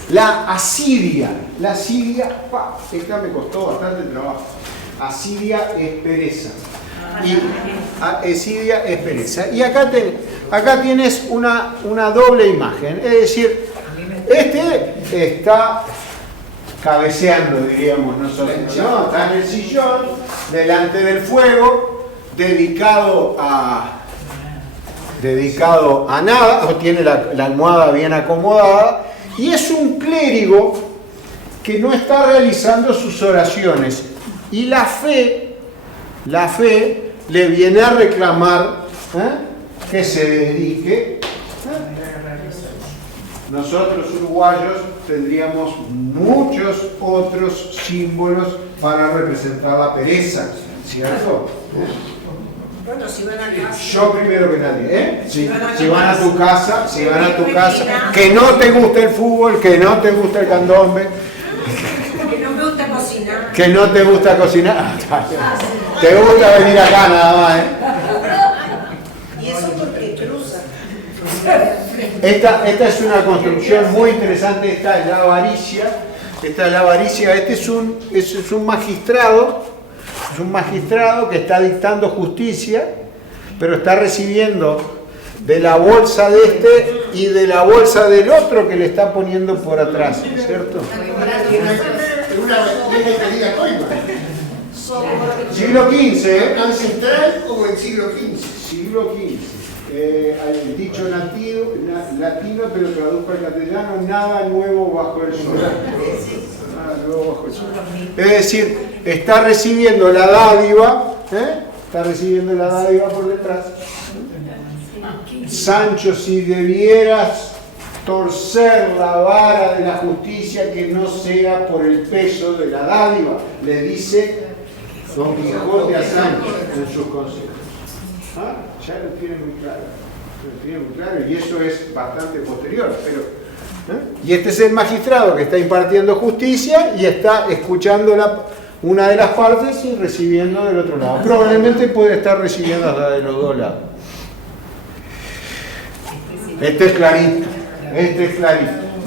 La asidia, esta me costó bastante trabajo. Asidia es pereza. Y asidia es pereza. Y acá tienes una doble imagen. Es decir, está cabeceando, diríamos nosotros, ¿no? Está en el sillón, delante del fuego, dedicado a nada, o tiene la almohada bien acomodada, y es un clérigo que no está realizando sus oraciones. Y la fe le viene a reclamar que se dedique. Nosotros uruguayos tendríamos muchos otros símbolos para representar la pereza, ¿cierto? Bueno, si van a casa. Yo primero que nadie, si van a tu casa, que no te gusta el fútbol, que no te gusta el candombe, Que no me gusta cocinar. que no te gusta cocinar, te gusta venir acá nada más, Y eso porque cruza. Esta es una construcción muy interesante, esta es la avaricia. Este es un magistrado que está dictando justicia, pero está recibiendo de la bolsa de este y de la bolsa del otro que le está poniendo por atrás, ¿cierto? en una vieja y querida coima. Siglo XV, ¿Ancestral o el siglo XV? siglo XV. Hay un dicho latino, pero traduzco al castellano: nada nuevo bajo el sol. Nada nuevo bajo el sol. Es decir, está recibiendo la dádiva, está recibiendo la dádiva por detrás. Sancho, si debieras torcer la vara de la justicia, que no sea por el peso de la dádiva, le dice Don Quijote a Sancho en sus consejos. Ya lo tiene muy claro. Lo tiene muy claro, y eso es bastante posterior. Y este es el magistrado que está impartiendo justicia y está escuchando una de las partes y recibiendo del otro lado. Probablemente puede estar recibiendo hasta de los dos lados. Este es clarito,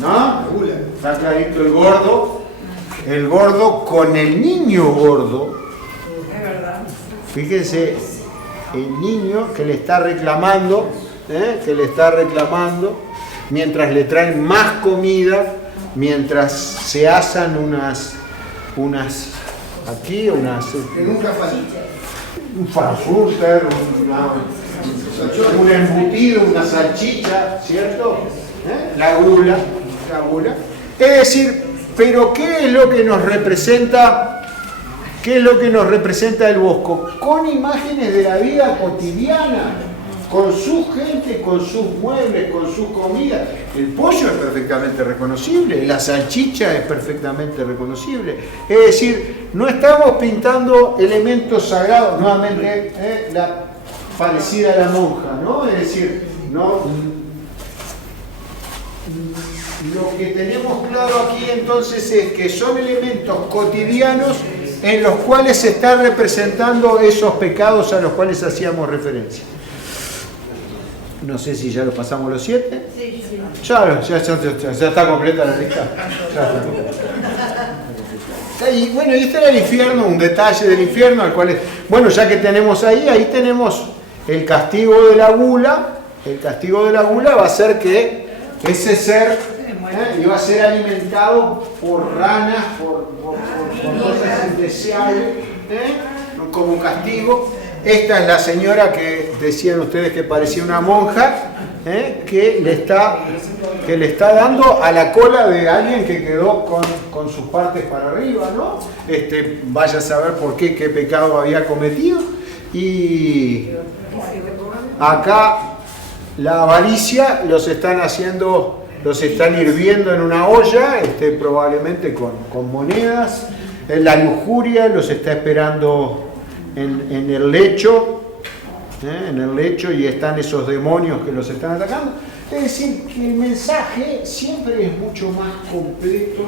¿no? Está clarito el gordo con el niño gordo. Fíjense, el niño que le está reclamando, mientras le traen más comida, mientras se asan unas Que nunca falta. un farsurter, un embutido, una salchicha, ¿cierto? La gula. Es decir, pero ¿qué es lo que nos representa? ¿Qué es lo que nos representa el Bosco? Con imágenes de la vida cotidiana, con su gente, con sus muebles, con sus comidas. El pollo es perfectamente reconocible, la salchicha es perfectamente reconocible. Es decir, no estamos pintando elementos sagrados, nuevamente parecida a la monja, ¿no? Es decir, no. Lo que tenemos claro aquí entonces es que son elementos cotidianos en los cuales se están representando esos pecados a los cuales hacíamos referencia. No sé si ya lo pasamos los 7. Sí, sí. Ya está completa la lista. Y bueno, y este era el infierno, un detalle del infierno, al cual bueno, ya que tenemos ahí tenemos el castigo de la gula. El castigo de la gula va a ser que ese ser iba a ser alimentado por ranas, por cosas indeseables, como castigo. Esta es la señora que decían ustedes que parecía una monja, que le está dando a la cola de alguien que quedó con sus partes para arriba, ¿no? Vaya a saber por qué pecado había cometido. Y acá la avaricia los están hirviendo en una olla, probablemente con monedas. La lujuria los está esperando en el lecho, y están esos demonios que los están atacando. Es decir, que el mensaje siempre es mucho más completo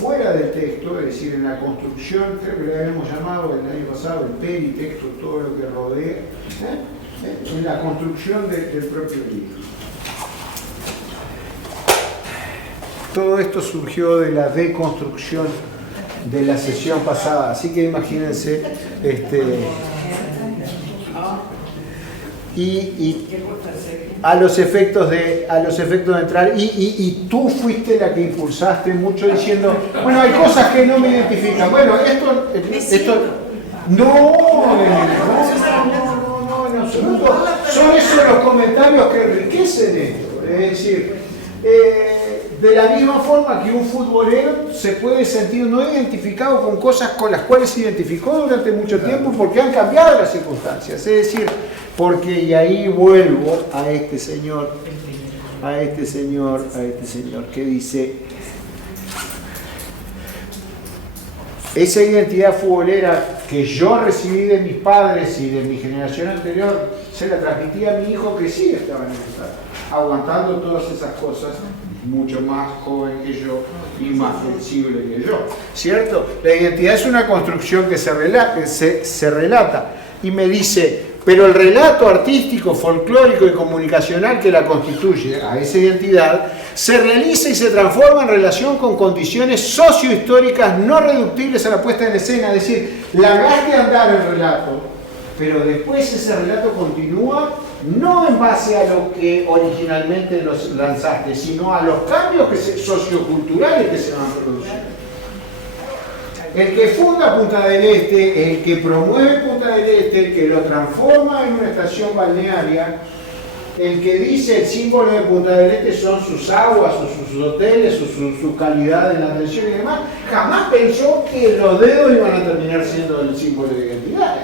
fuera del texto, es decir, en la construcción, creo que le habíamos llamado el año pasado el peritexto, todo lo que rodea, en la construcción del propio libro. Todo esto surgió de la deconstrucción de la sesión pasada, así que imagínense, y a los efectos de entrar, y tú fuiste la que impulsaste mucho diciendo, bueno, hay cosas que no me identifican, bueno, esto no, en absoluto, son esos los comentarios que enriquecen esto, es decir, de la misma forma que un futbolero se puede sentir no identificado con cosas con las cuales se identificó durante mucho tiempo porque han cambiado las circunstancias. Es decir, porque, y ahí vuelvo a este señor que dice, esa identidad futbolera que yo recibí de mis padres y de mi generación anterior, se la transmití a mi hijo que sí estaba en el estado, aguantando todas esas cosas, mucho más joven que yo y más flexible que yo, ¿cierto? La identidad es una construcción que se relata, y me dice, pero el relato artístico, folclórico y comunicacional que la constituye a esa identidad se realiza y se transforma en relación con condiciones sociohistóricas no reductibles a la puesta en escena. Es decir, la gas de andar el relato pero después ese relato continúa no en base a lo que originalmente los lanzaste, sino a los cambios socioculturales que se van produciendo. El que funda Punta del Este, el que promueve Punta del Este, el que lo transforma en una estación balnearia, el que dice el símbolo de Punta del Este son sus aguas, sus hoteles, su calidad en la atención y demás, jamás pensó que los dedos iban a terminar siendo el símbolo de identidad.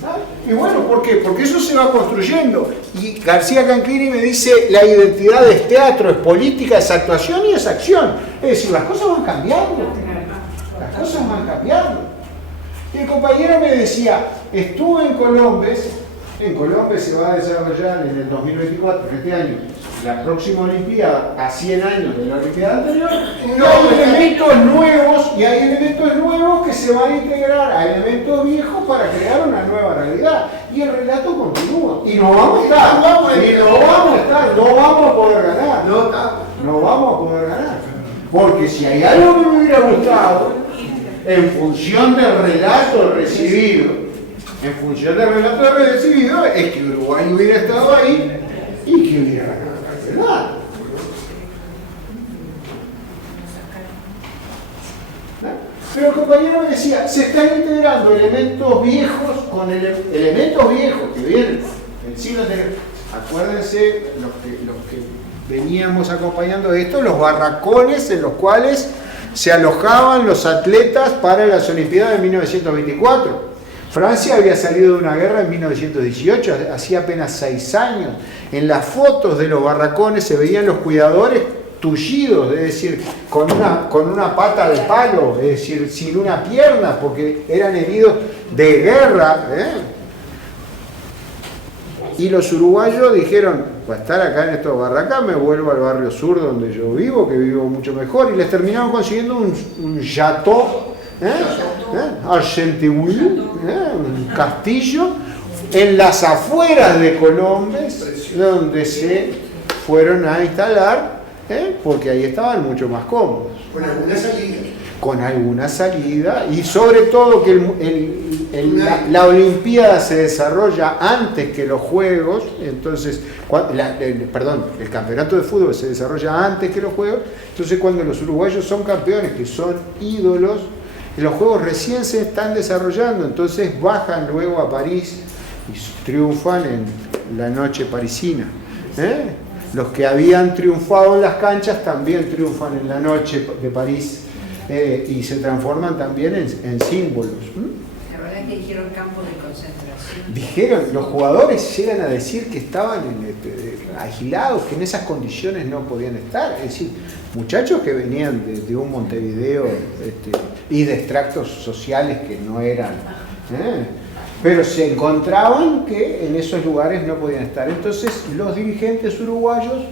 ¿Sabes? Y bueno, ¿por qué? Porque eso se va construyendo. Y García Canclini me dice, la identidad es teatro, es política, es actuación y es acción. Es decir, las cosas van cambiando. Las cosas van cambiando. Y el compañero me decía, estuve en Colombes se va a desarrollar en el 2024, este año, la próxima Olimpiada, a 100 años de la Olimpiada anterior, y hay elementos nuevos que se van a integrar a elementos viejos para crear una nueva realidad. Y el relato continúa. Y no vamos a estar, no vamos a poder ganar. No vamos a poder ganar. Porque si hay algo que me hubiera gustado, en función del relato recibido, es que Uruguay hubiera estado ahí y que hubiera ganado el campeonato. Pero el compañero me decía, se están integrando elementos viejos con elementos viejos que vienen del siglo anterior. Acuérdense, los que veníamos acompañando esto, los barracones en los cuales se alojaban los atletas para las Olimpiadas de 1924. Francia había salido de una guerra en 1918, hacía apenas 6 años. En las fotos de los barracones se veían los cuidadores tullidos, es decir, con una pata de palo, es decir, sin una pierna, porque eran heridos de guerra. Y los uruguayos dijeron, para estar acá en estos barracas me vuelvo al barrio sur donde yo vivo, que vivo mucho mejor, y les terminaron consiguiendo un chateau, Argenteuil, un castillo en las afueras de Colombes, donde se fueron a instalar, porque ahí estaban mucho más cómodos. Con alguna salida, y sobre todo que la Olimpiada se desarrolla antes que los Juegos, entonces, el campeonato de fútbol se desarrolla antes que los Juegos, entonces cuando los uruguayos son campeones, que son ídolos, los Juegos recién se están desarrollando, entonces bajan luego a París y triunfan en la noche parisina. Los que habían triunfado en las canchas también triunfan en la noche de París. Y se transforman también en símbolos. La verdad es que dijeron campo de concentración. Dijeron, los jugadores llegan a decir que estaban aislados, que en esas condiciones no podían estar. Es decir, muchachos que venían de un Montevideo y de extractos sociales que no eran. Pero se encontraban que en esos lugares no podían estar. Entonces los dirigentes uruguayos,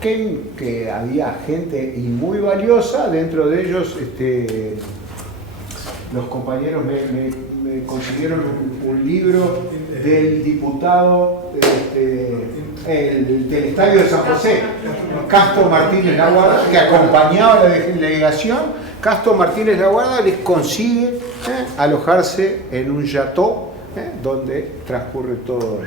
que había gente y muy valiosa, dentro de ellos los compañeros me consiguieron un libro del diputado del Estadio de San José, Castro Martínez Laguarda, que acompañaba a la delegación. Castro Martínez Laguarda les consigue alojarse en un chateau donde transcurre todo.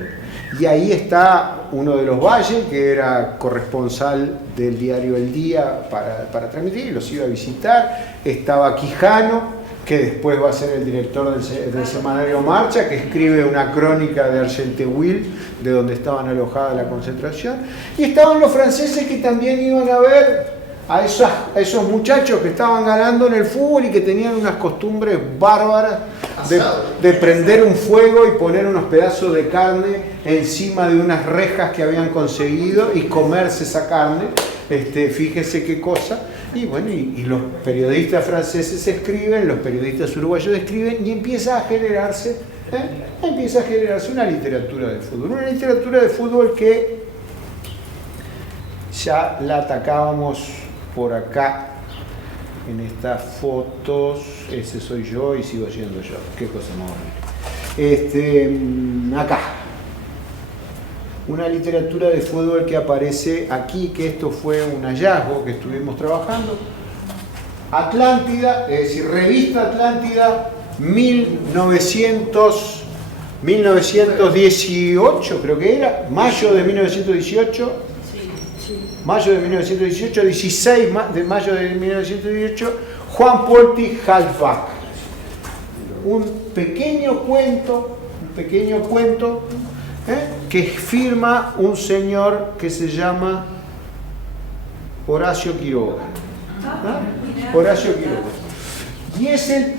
Y ahí está uno de los Valle, que era corresponsal del diario El Día para transmitir, y los iba a visitar. Estaba Quijano, que después va a ser el director del semanario Marcha, que escribe una crónica de Argenteuil, de donde estaban alojadas la concentración. Y estaban los franceses que también iban a ver a esos muchachos que estaban ganando en el fútbol y que tenían unas costumbres bárbaras de prender un fuego y poner unos pedazos de carne encima de unas rejas que habían conseguido y comerse esa carne. Fíjese qué cosa. Y bueno, y los periodistas franceses escriben, los periodistas uruguayos escriben, y empieza a generarse una literatura de fútbol. Una literatura de fútbol que ya la atacábamos por acá en estas fotos. Ese soy yo y sigo siendo yo. Qué cosa más horrible. Acá. Una literatura de fútbol que aparece aquí, que esto fue un hallazgo que estuvimos trabajando. Atlántida, es decir, Revista Atlántida, 1900, 1918, creo que era, mayo de 1918, mayo de 1918, 16 de mayo de 1918, Juan Polti Halbach. Un pequeño cuento que firma un señor que se llama Horacio Quiroga. Horacio Quiroga. Y es el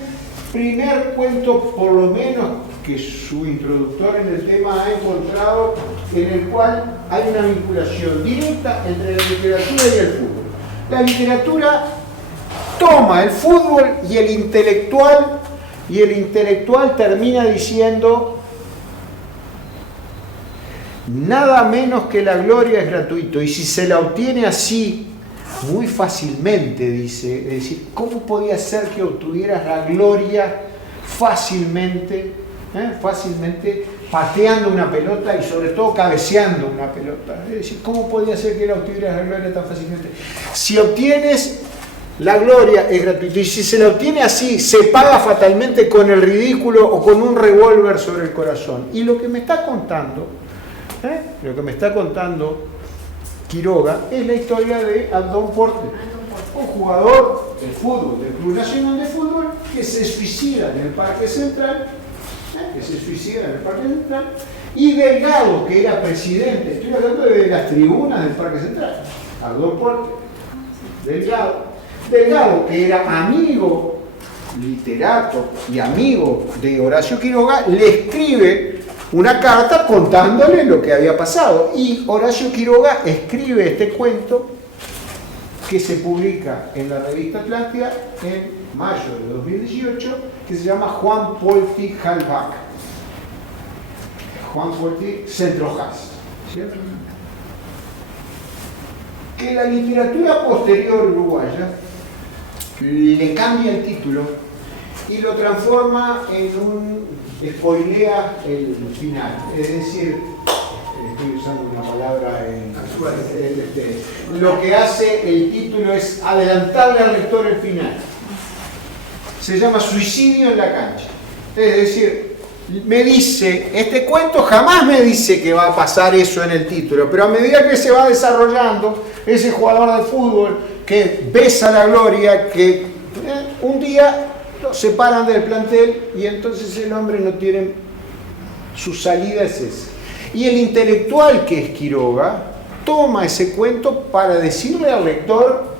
primer cuento, por lo menos, que su introductor en el tema ha encontrado, en el cual hay una vinculación directa entre la literatura y el fútbol. La literatura toma el fútbol y el intelectual termina diciendo: nada menos que la gloria es gratuito, y si se la obtiene así, muy fácilmente, dice, es decir, ¿cómo podía ser que obtuvieras la gloria fácilmente pateando una pelota y sobre todo cabeceando una pelota? Es decir, ¿cómo podía ser que la obtuvieras la gloria tan fácilmente? Si obtienes la gloria es gratuita, y si se la obtiene así, se paga fatalmente con el ridículo o con un revólver sobre el corazón. Y lo que me está contando Quiroga es la historia de Antón Porter, un jugador de fútbol, del Club Nacional de Fútbol, que se suicida en el Parque Central, y Delgado, que era presidente, estoy hablando de las tribunas del Parque Central, Antón Porter, Delgado, que era amigo, literato y amigo de Horacio Quiroga, le escribe una carta contándole lo que había pasado. Y Horacio Quiroga escribe este cuento que se publica en la revista Atlántida en mayo de 2018, que se llama Juan Polti Halbach. Juan Polti Centrojas. ¿Cierto? Que la literatura posterior uruguaya le cambia el título y lo transforma en spoilea el final, es decir, estoy usando una palabra lo que hace el título es adelantarle al lector el final. Se llama Suicidio en la cancha. Es decir, me dice, este cuento jamás me dice que va a pasar eso en el título, pero a medida que se va desarrollando, ese jugador de fútbol que besa la gloria, que un día lo separan del plantel y entonces el hombre no tiene, su salida es esa. Y el intelectual que es Quiroga toma ese cuento para decirle al lector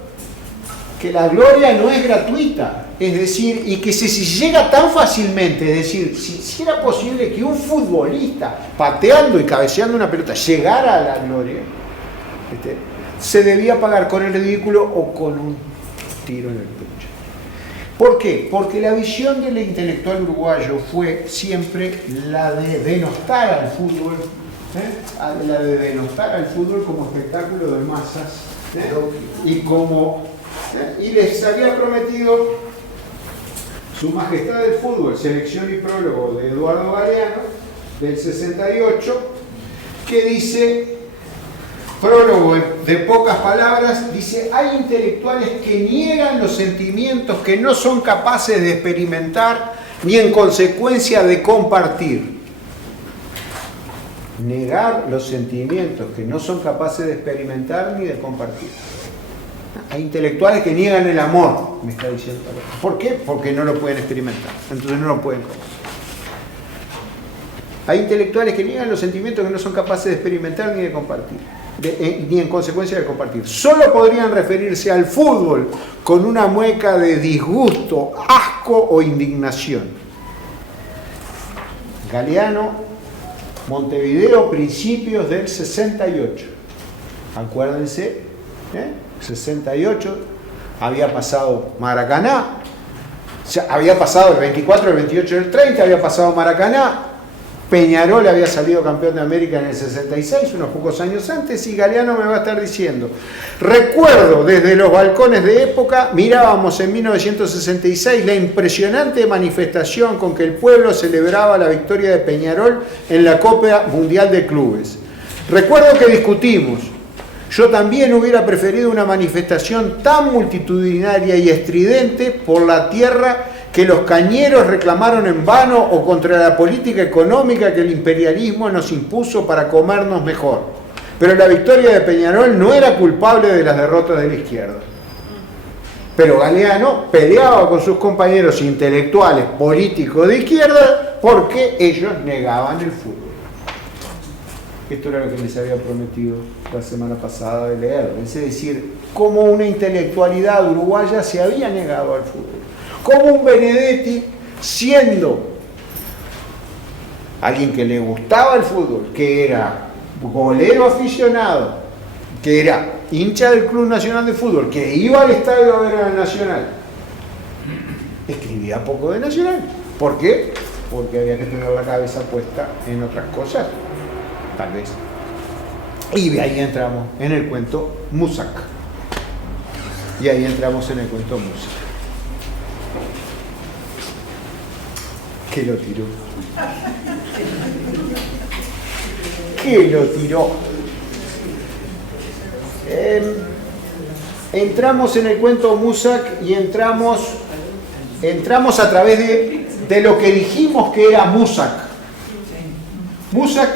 que la gloria no es gratuita, es decir, y que si llega tan fácilmente, es decir, si era posible que un futbolista pateando y cabeceando una pelota llegara a la gloria, se debía pagar con el ridículo o con un tiro en el pecho. ¿Por qué? Porque la visión del intelectual uruguayo fue siempre la de denostar al fútbol, como espectáculo de masas, y les había prometido Su Majestad del Fútbol, selección y prólogo de Eduardo Galeano, del 68, que dice, prólogo de pocas palabras, dice: hay intelectuales que niegan los sentimientos que no son capaces de experimentar ni en consecuencia de compartir. Negar los sentimientos que no son capaces de experimentar ni de compartir. Hay intelectuales que niegan el amor, me está diciendo. ¿Por qué? Porque no lo pueden experimentar, entonces no lo pueden compartir. Hay intelectuales que niegan los sentimientos que no son capaces de experimentar ni de compartir. Ni en consecuencia de compartir. Solo podrían referirse al fútbol con una mueca de disgusto, asco o indignación. Galeano, Montevideo, principios del 68. Acuérdense, 68, había pasado Maracaná, había pasado el 24, el 28 y el 30, había pasado Maracaná. Peñarol había salido campeón de América en el 66, unos pocos años antes, y Galeano me va a estar diciendo: recuerdo desde los balcones de época, mirábamos en 1966 la impresionante manifestación con que el pueblo celebraba la victoria de Peñarol en la Copa Mundial de Clubes. Recuerdo que discutimos. Yo también hubiera preferido una manifestación tan multitudinaria y estridente por la tierra que los cañeros reclamaron en vano o contra la política económica que el imperialismo nos impuso para comernos mejor. Pero la victoria de Peñarol no era culpable de las derrotas de la izquierda. Pero Galeano peleaba con sus compañeros intelectuales políticos de izquierda porque ellos negaban el fútbol. Esto era lo que les había prometido la semana pasada de leer. Es decir, cómo una intelectualidad uruguaya se había negado al fútbol. Como un Benedetti, siendo alguien que le gustaba el fútbol, que era golero aficionado, que era hincha del Club Nacional de Fútbol, que iba al estadio a ver a Nacional, escribía poco de Nacional. ¿Por qué? Porque había que tener la cabeza puesta en otras cosas, tal vez. Y de ahí entramos en el cuento Musak. Y ahí entramos en el cuento Musak. Que lo tiró. Que lo tiró. Entramos en el cuento Musak y entramos a través de lo que dijimos que era Musak. Musak,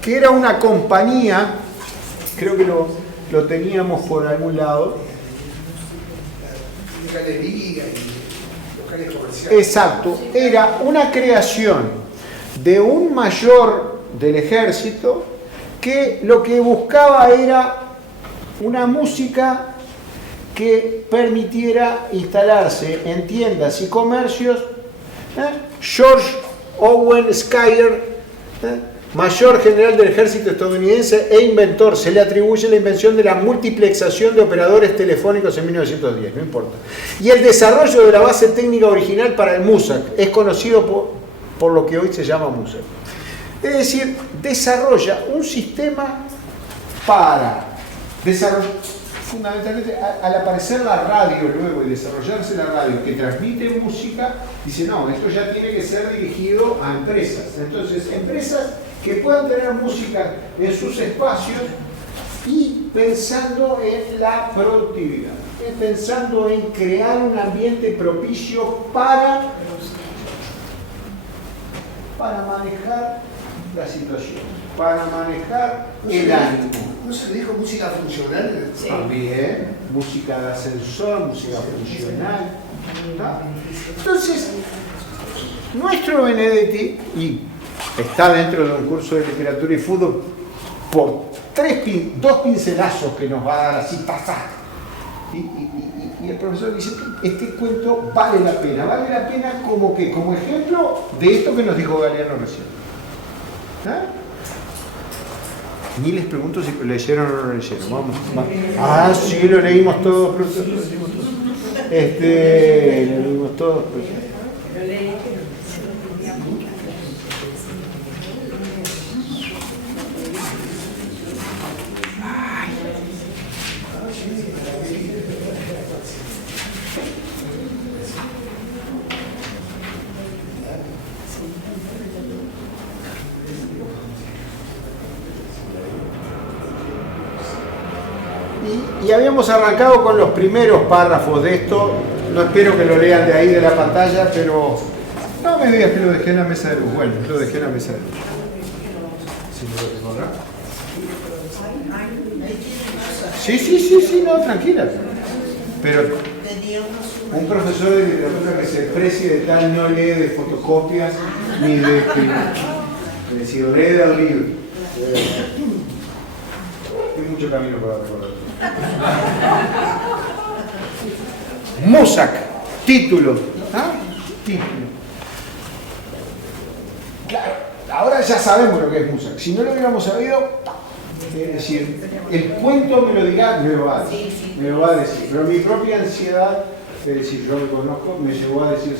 que era una compañía, creo que lo teníamos por algún lado. Galería y locales comerciales. Exacto, era una creación de un mayor del ejército que lo que buscaba era una música que permitiera instalarse en tiendas y comercios. George Owen Schuyler, mayor general del ejército estadounidense e inventor, se le atribuye la invención de la multiplexación de operadores telefónicos en 1910, no importa. Y el desarrollo de la base técnica original para el Musak es conocido por lo que hoy se llama Musak. Es decir, desarrolla un sistema para desarrollar, fundamentalmente al aparecer la radio luego y desarrollarse la radio que transmite música, dice no, esto ya tiene que ser dirigido a empresas. Entonces, empresas que puedan tener música en sus espacios y pensando en la productividad, pensando en crear un ambiente propicio para manejar la situación, para manejar el ánimo. ¿No se le dijo música funcional? Sí. También, música de ascensor, música funcional. ¿No? Entonces, nuestro Benedetti, y está dentro de un curso de literatura y fútbol, por dos pincelazos que nos va a dar así, pasar. Y el profesor dice, este cuento vale la pena como ejemplo de esto que nos dijo Galeano recién. Ni les pregunto si lo leyeron o no lo leyeron. Vamos. Ah, sí, lo leímos todos, profesor. Lo leímos todos, profesor. Y habíamos arrancado con los primeros párrafos de esto. No espero que lo lean de ahí de la pantalla, pero no me digas que lo dejé en la mesa de luz. Bueno, lo dejé en la mesa de luz. ¿Sí me lo tengo acá? Sí, no, tranquila. Pero un profesor de literatura que se precie de tal no lee de fotocopias ni de escribir. Es decir, lee del libro. Hay mucho camino para recorrer. Musak, título. Título. Claro, ahora ya sabemos lo que es Musak. Si no lo hubiéramos sabido, es decir, el cuento me lo dirá, me lo va a decir. Pero mi propia ansiedad, es decir, yo me conozco, me llevó a decir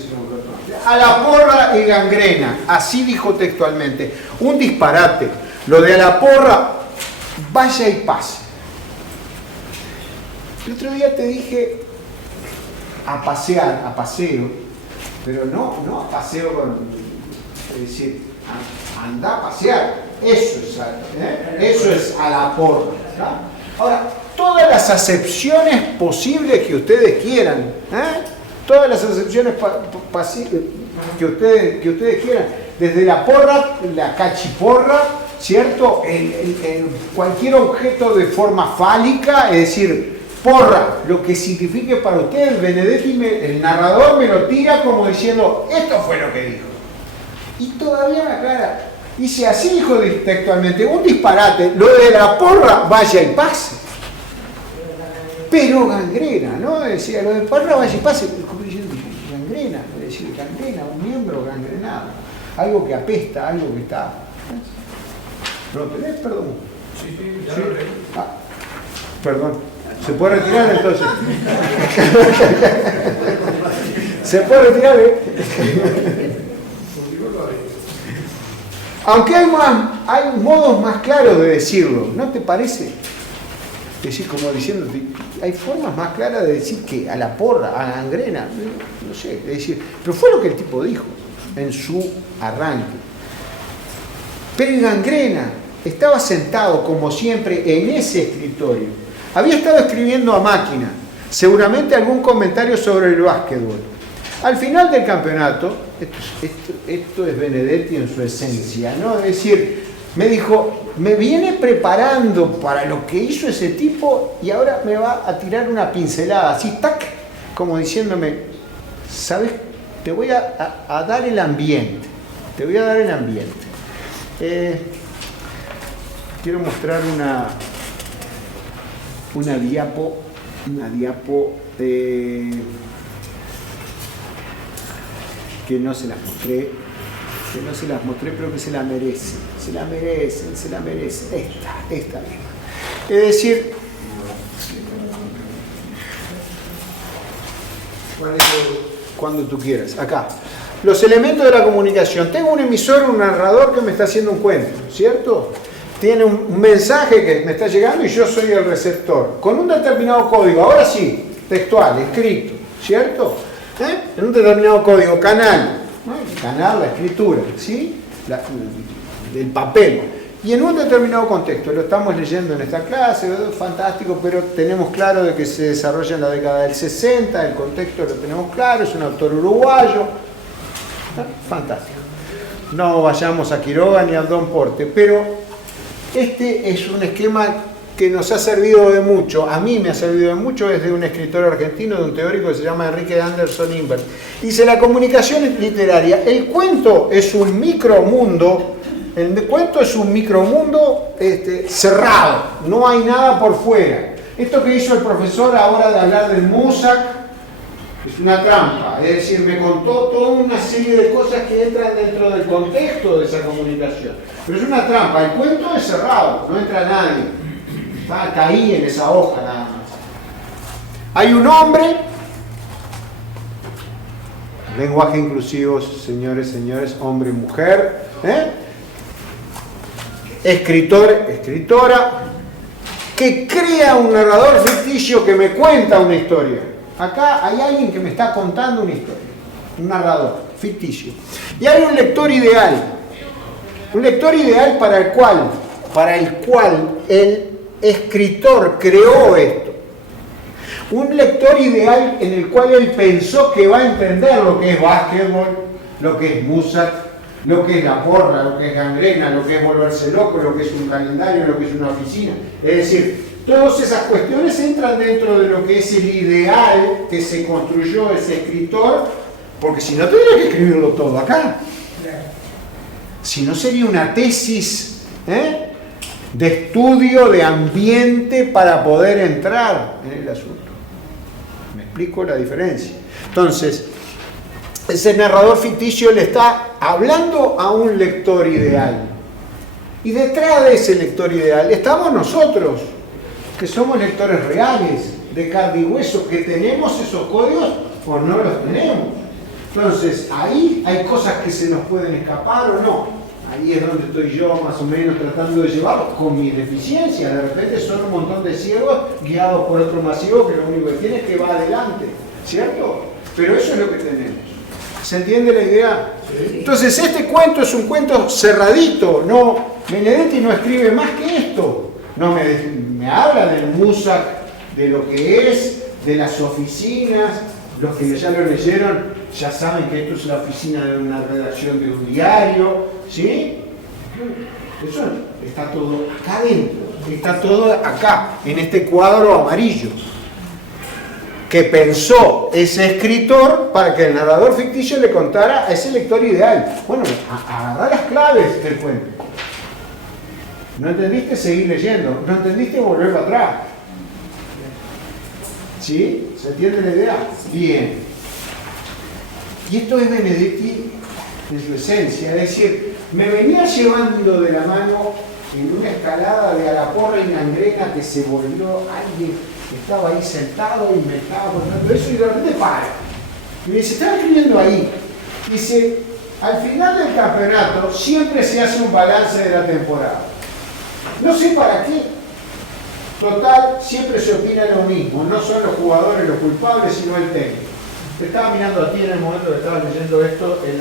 a la porra y gangrena. Así dijo textualmente. Un disparate. Lo de a la porra, vaya y pase. El otro día te dije a pasear, a paseo, pero no a paseo con, es decir, anda a pasear, eso es a la porra. Ahora, todas las acepciones posibles que ustedes quieran, todas las acepciones que ustedes quieran, desde la porra, la cachiporra, ¿cierto? En cualquier objeto de forma fálica, es decir, porra, lo que signifique para usted, Benedetti, el narrador me lo tira como diciendo, esto fue lo que dijo. Y todavía me aclara, dice así, dijo textualmente, un disparate, lo de la porra, vaya y pase. Pero gangrena, ¿no? Decía, lo de porra, vaya y pase. Gangrena, es decir, gangrena, un miembro gangrenado. Algo que apesta, algo que está... ¿No lo tenés? Perdón. Sí, ya lo leí. Perdón. ¿Se puede retirar entonces? ¿Se puede retirar? Aunque hay modos más claros de decirlo, ¿no te parece? Es decir, como diciéndote, hay formas más claras de decir que a la porra, a la gangrena, no sé, es decir, pero fue lo que el tipo dijo en su arranque. Pero en gangrena estaba sentado, como siempre, en ese escritorio. Había estado escribiendo a máquina, seguramente algún comentario sobre el básquetbol. Al final del campeonato, esto es Benedetti en su esencia, ¿no? Es decir, me dijo, me viene preparando para lo que hizo ese tipo y ahora me va a tirar una pincelada, así, tac, como diciéndome, ¿sabes? Te voy a dar el ambiente, te voy a dar el ambiente. Quiero mostrar una diapo que no se las mostré, pero que se la merecen, esta misma. Es decir, cuando tú quieras, acá. Los elementos de la comunicación. Tengo un emisor, un narrador que me está haciendo un cuento, ¿cierto? Tiene un mensaje que me está llegando y yo soy el receptor, con un determinado código, ahora sí, textual, escrito, ¿cierto? En un determinado código, canal, ¿no? El canal, la escritura, ¿sí? El papel. Y en un determinado contexto, lo estamos leyendo en esta clase, fantástico, pero tenemos claro de que se desarrolla en la década del 60, el contexto lo tenemos claro, es un autor uruguayo, fantástico. No vayamos a Quiroga ni a Don Porte, pero este es un esquema que nos ha servido de mucho, a mí me ha servido de mucho, es de un escritor argentino, de un teórico que se llama Enrique Anderson Invert. Dice, la comunicación es literaria, el cuento es un micromundo, cerrado, no hay nada por fuera. Esto que hizo el profesor ahora de hablar del Muzak es una trampa, es decir, me contó toda una serie de cosas que entran dentro del contexto de esa comunicación, pero es una trampa, el cuento es cerrado, no entra nadie, está ahí en esa hoja nada más. Hay un hombre, lenguaje inclusivo, señores, hombre, mujer, escritor, escritora, que crea un narrador ficticio que me cuenta una historia. Acá hay alguien que me está contando una historia, un narrador ficticio. Y hay un lector ideal para el cual el escritor creó esto. Un lector ideal en el cual él pensó que va a entender lo que es básquetbol, lo que es Muzak, lo que es la porra, lo que es gangrena, lo que es volverse loco, lo que es un calendario, lo que es una oficina. Es decir, todas esas cuestiones entran dentro de lo que es el ideal que se construyó ese escritor, porque si no tendría que escribirlo todo acá. Si no sería una tesis de estudio, de ambiente para poder entrar en el asunto. ¿Me explico la diferencia? Entonces, ese narrador ficticio le está hablando a un lector ideal. Y detrás de ese lector ideal estamos nosotros, que somos lectores reales, de carne y hueso, que tenemos esos códigos o no los tenemos. Entonces, ahí hay cosas que se nos pueden escapar o no. Ahí es donde estoy yo más o menos tratando de llevarlo con mi deficiencia. De repente son un montón de ciegos guiados por otro masivo que lo único que tiene es que va adelante, ¿cierto? Pero eso es lo que tenemos. ¿Se entiende la idea? Sí. Entonces este cuento es un cuento cerradito, no, Benedetti no escribe más que esto. No me habla del Muzak, de lo que es, de las oficinas, Los que ya lo leyeron ya saben que esto es la oficina de una redacción de un diario, ¿sí? Eso está todo acá adentro, está todo acá, en este cuadro amarillo, que pensó ese escritor para que el narrador ficticio le contara a ese lector ideal. Bueno, agarrá las claves del cuento. ¿No entendiste? Seguir leyendo. ¿No entendiste? Volver para atrás. ¿Sí? ¿Se entiende la idea? Bien. Y esto es Benedetti en su esencia, es decir, me venía llevando de la mano en una escalada de a la porra y gangrena que se volvió alguien que estaba ahí sentado y me estaba contando eso y de repente para. Y me dice, estaba escribiendo ahí. Dice, al final del campeonato siempre se hace un balance de la temporada. No sé para qué. Total, siempre se opina lo mismo. No son los jugadores los culpables, sino el técnico. Te estaba mirando a ti en el momento que estabas leyendo esto en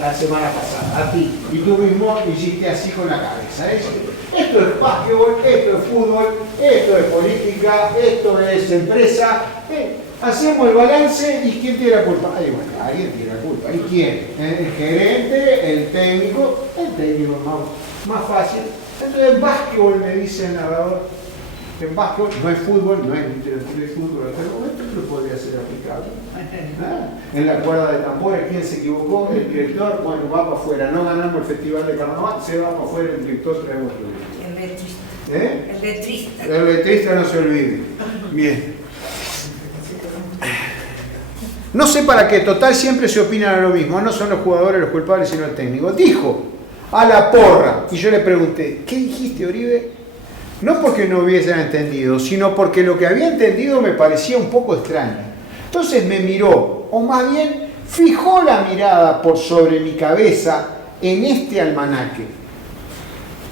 la semana pasada, a ti. Y tú mismo hiciste así con la cabeza. Esto es básquetbol, esto es fútbol, esto es política, esto es empresa. Hacemos el balance y ¿quién tiene la culpa? Bueno, alguien tiene la culpa. ¿Y quién? El gerente, el técnico es más fácil. Entonces en básquetbol me dice el narrador, en básquetbol no es fútbol, no es literatura de fútbol, pero esto podría ser aplicable. En la cuerda de tambores, ¿quién se equivocó? El director, bueno, va para afuera, no ganamos el festival de carnaval, se va para afuera el director, traemos el letrista. El letrista. El letrista no se olvide. Bien. No sé para qué, total siempre se opinan a lo mismo, no son los jugadores los culpables sino el técnico. Dijo a la porra, y yo le pregunté, ¿qué dijiste, Oribe? No porque no hubiesen entendido, sino porque lo que había entendido me parecía un poco extraño. Entonces me miró, o más bien fijó la mirada por sobre mi cabeza en este almanaque.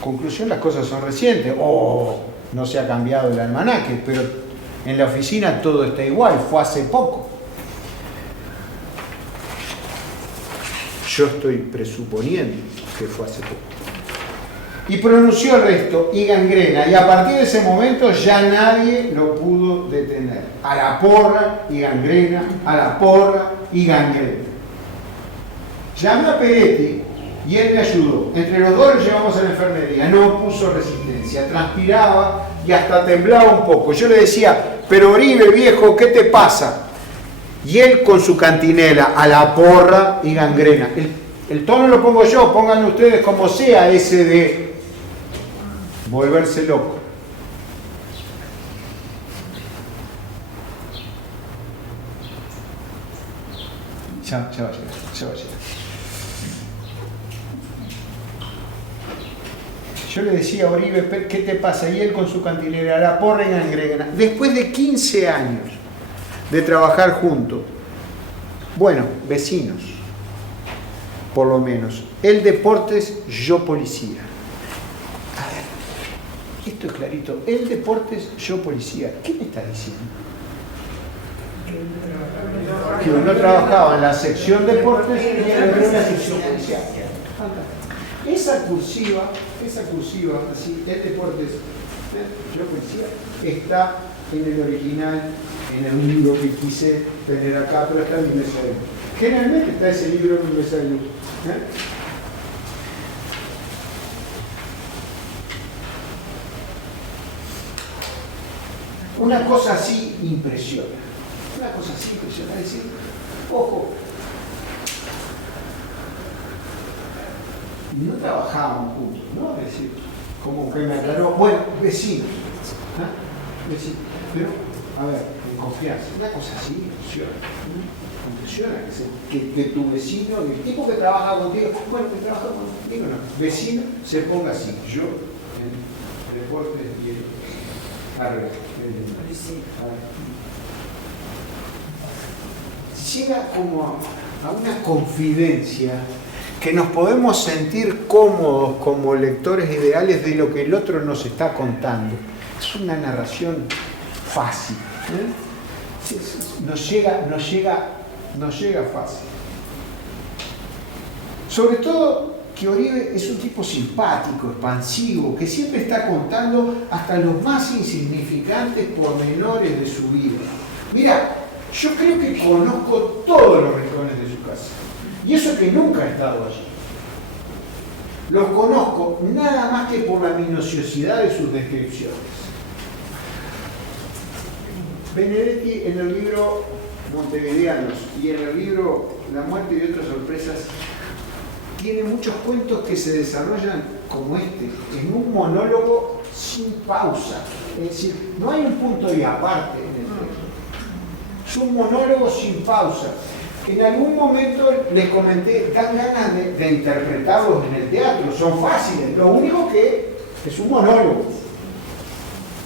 Conclusión, las cosas son recientes. No se ha cambiado el almanaque, pero en la oficina todo está igual, fue hace poco. Yo estoy presuponiendo que fue hace poco. Y pronunció el resto, y gangrena, y a partir de ese momento ya nadie lo pudo detener. A la porra y gangrena, a la porra y gangrena. Llamé a Peretti y él me ayudó. Entre los dos lo llevamos a la enfermería. No puso resistencia, transpiraba y hasta temblaba un poco. Yo le decía, pero Oribe, viejo, ¿qué te pasa? Y él con su cantinela, a la porra y gangrena. El tono lo pongo yo, pónganlo ustedes como sea, ese de volverse loco. Ya va a llegar. Yo le decía a Oribe, ¿qué te pasa? Y él con su cantinera, la porra y gangrena. Después de 15 años de trabajar juntos, bueno, vecinos, por lo menos. Él deportes, yo policía. A ver, esto es clarito. Él deportes, yo policía. ¿Qué me está diciendo? Que uno trabajaba en la sección deportes y en la sección policial. Esa cursiva, así, el deportes, yo policía, está en el original, en el libro que quise tener acá, pero está en mi mesa de luz. Generalmente está ese libro en mi mesa de luz. Una cosa así impresiona. Es decir, ojo, no trabajábamos juntos, ¿no? Es decir, como que me aclaró, bueno, vecinos, vecinos, pero, a ver, en confianza, una cosa así impresiona, que tu vecino, el tipo que trabaja contigo, bueno, que trabaja contigo, no, vecino, se ponga así, yo, en deportes y llega como a una confidencia que nos podemos sentir cómodos como lectores ideales de lo que el otro nos está contando. Es una narración fácil. Nos llega fácil. Sobre todo que Oribe es un tipo simpático, expansivo, que siempre está contando hasta los más insignificantes pormenores de su vida. Mira, Yo creo que conozco todos los rincones de su casa. Y eso que nunca he estado allí. Los conozco nada más que por la minuciosidad de sus descripciones. Benedetti en el libro Montevideanos y en el libro La muerte y otras sorpresas tiene muchos cuentos que se desarrollan como este, en un monólogo sin pausa. Es decir, no hay un punto y aparte en el texto. Es un monólogo sin pausa. En algún momento les comenté, dan ganas de interpretarlos en el teatro, son fáciles. Lo único que es un monólogo.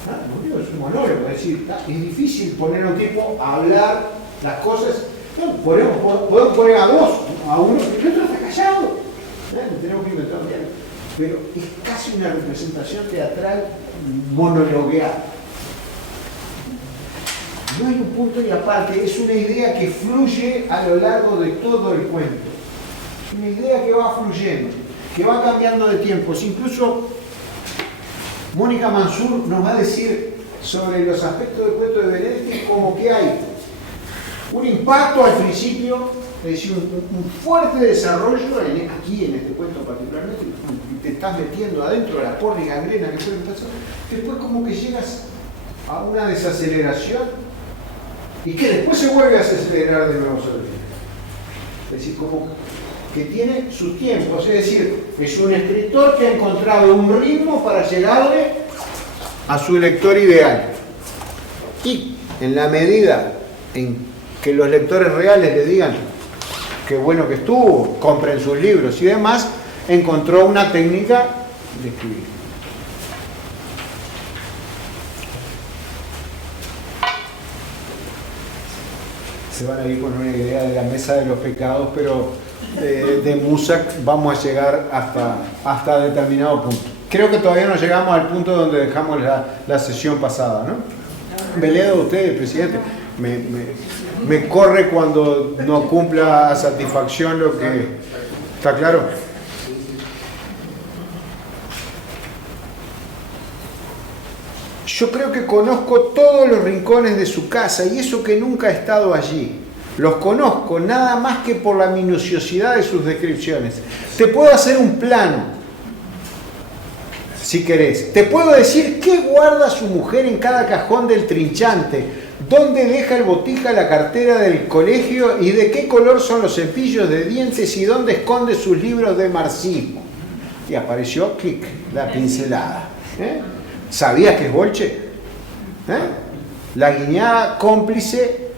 Lo único es un monólogo, es decir, es difícil poner a un tipo a hablar las cosas. No, podemos poner a dos, a uno, y el otro está callado. Tenemos que inventar un diálogo. Pero es casi una representación teatral monologueada. No hay un punto y aparte, es una idea que fluye a lo largo de todo el cuento. Es una idea que va fluyendo, que va cambiando de tiempos. Incluso Mónica Mansur nos va a decir sobre los aspectos del cuento de Benedetti como que hay un impacto al principio, es decir, un fuerte desarrollo aquí en este cuento particularmente, y te estás metiendo adentro de la porra y gangrena que puede pasar, después como que llegas a una desaceleración y que después se vuelve a acelerar de nuevo sobre el final. Es decir, como que tiene sus tiempos, es decir, es un escritor que ha encontrado un ritmo para llegarle a su lector ideal. Y en la medida en que los lectores reales le digan qué bueno que estuvo, compren sus libros y demás, encontró una técnica de escribir. Se van a ir con una idea de la mesa de los pecados, pero de Musak vamos a llegar hasta determinado punto. Creo que todavía no llegamos al punto donde dejamos la sesión pasada, ¿no? Veledo, usted, presidente, me corre cuando no cumpla a satisfacción lo que... ¿Está claro? Yo creo que conozco todos los rincones de su casa y eso que nunca he estado allí. Los conozco nada más que por la minuciosidad de sus descripciones. Te puedo hacer un plano, si querés. Te puedo decir qué guarda su mujer en cada cajón del trinchante, dónde deja el botija la cartera del colegio y de qué color son los cepillos de dientes y dónde esconde sus libros de marxismo. Y apareció, clic, la pincelada. ¿Sabías que es Bolche? La guiñada cómplice,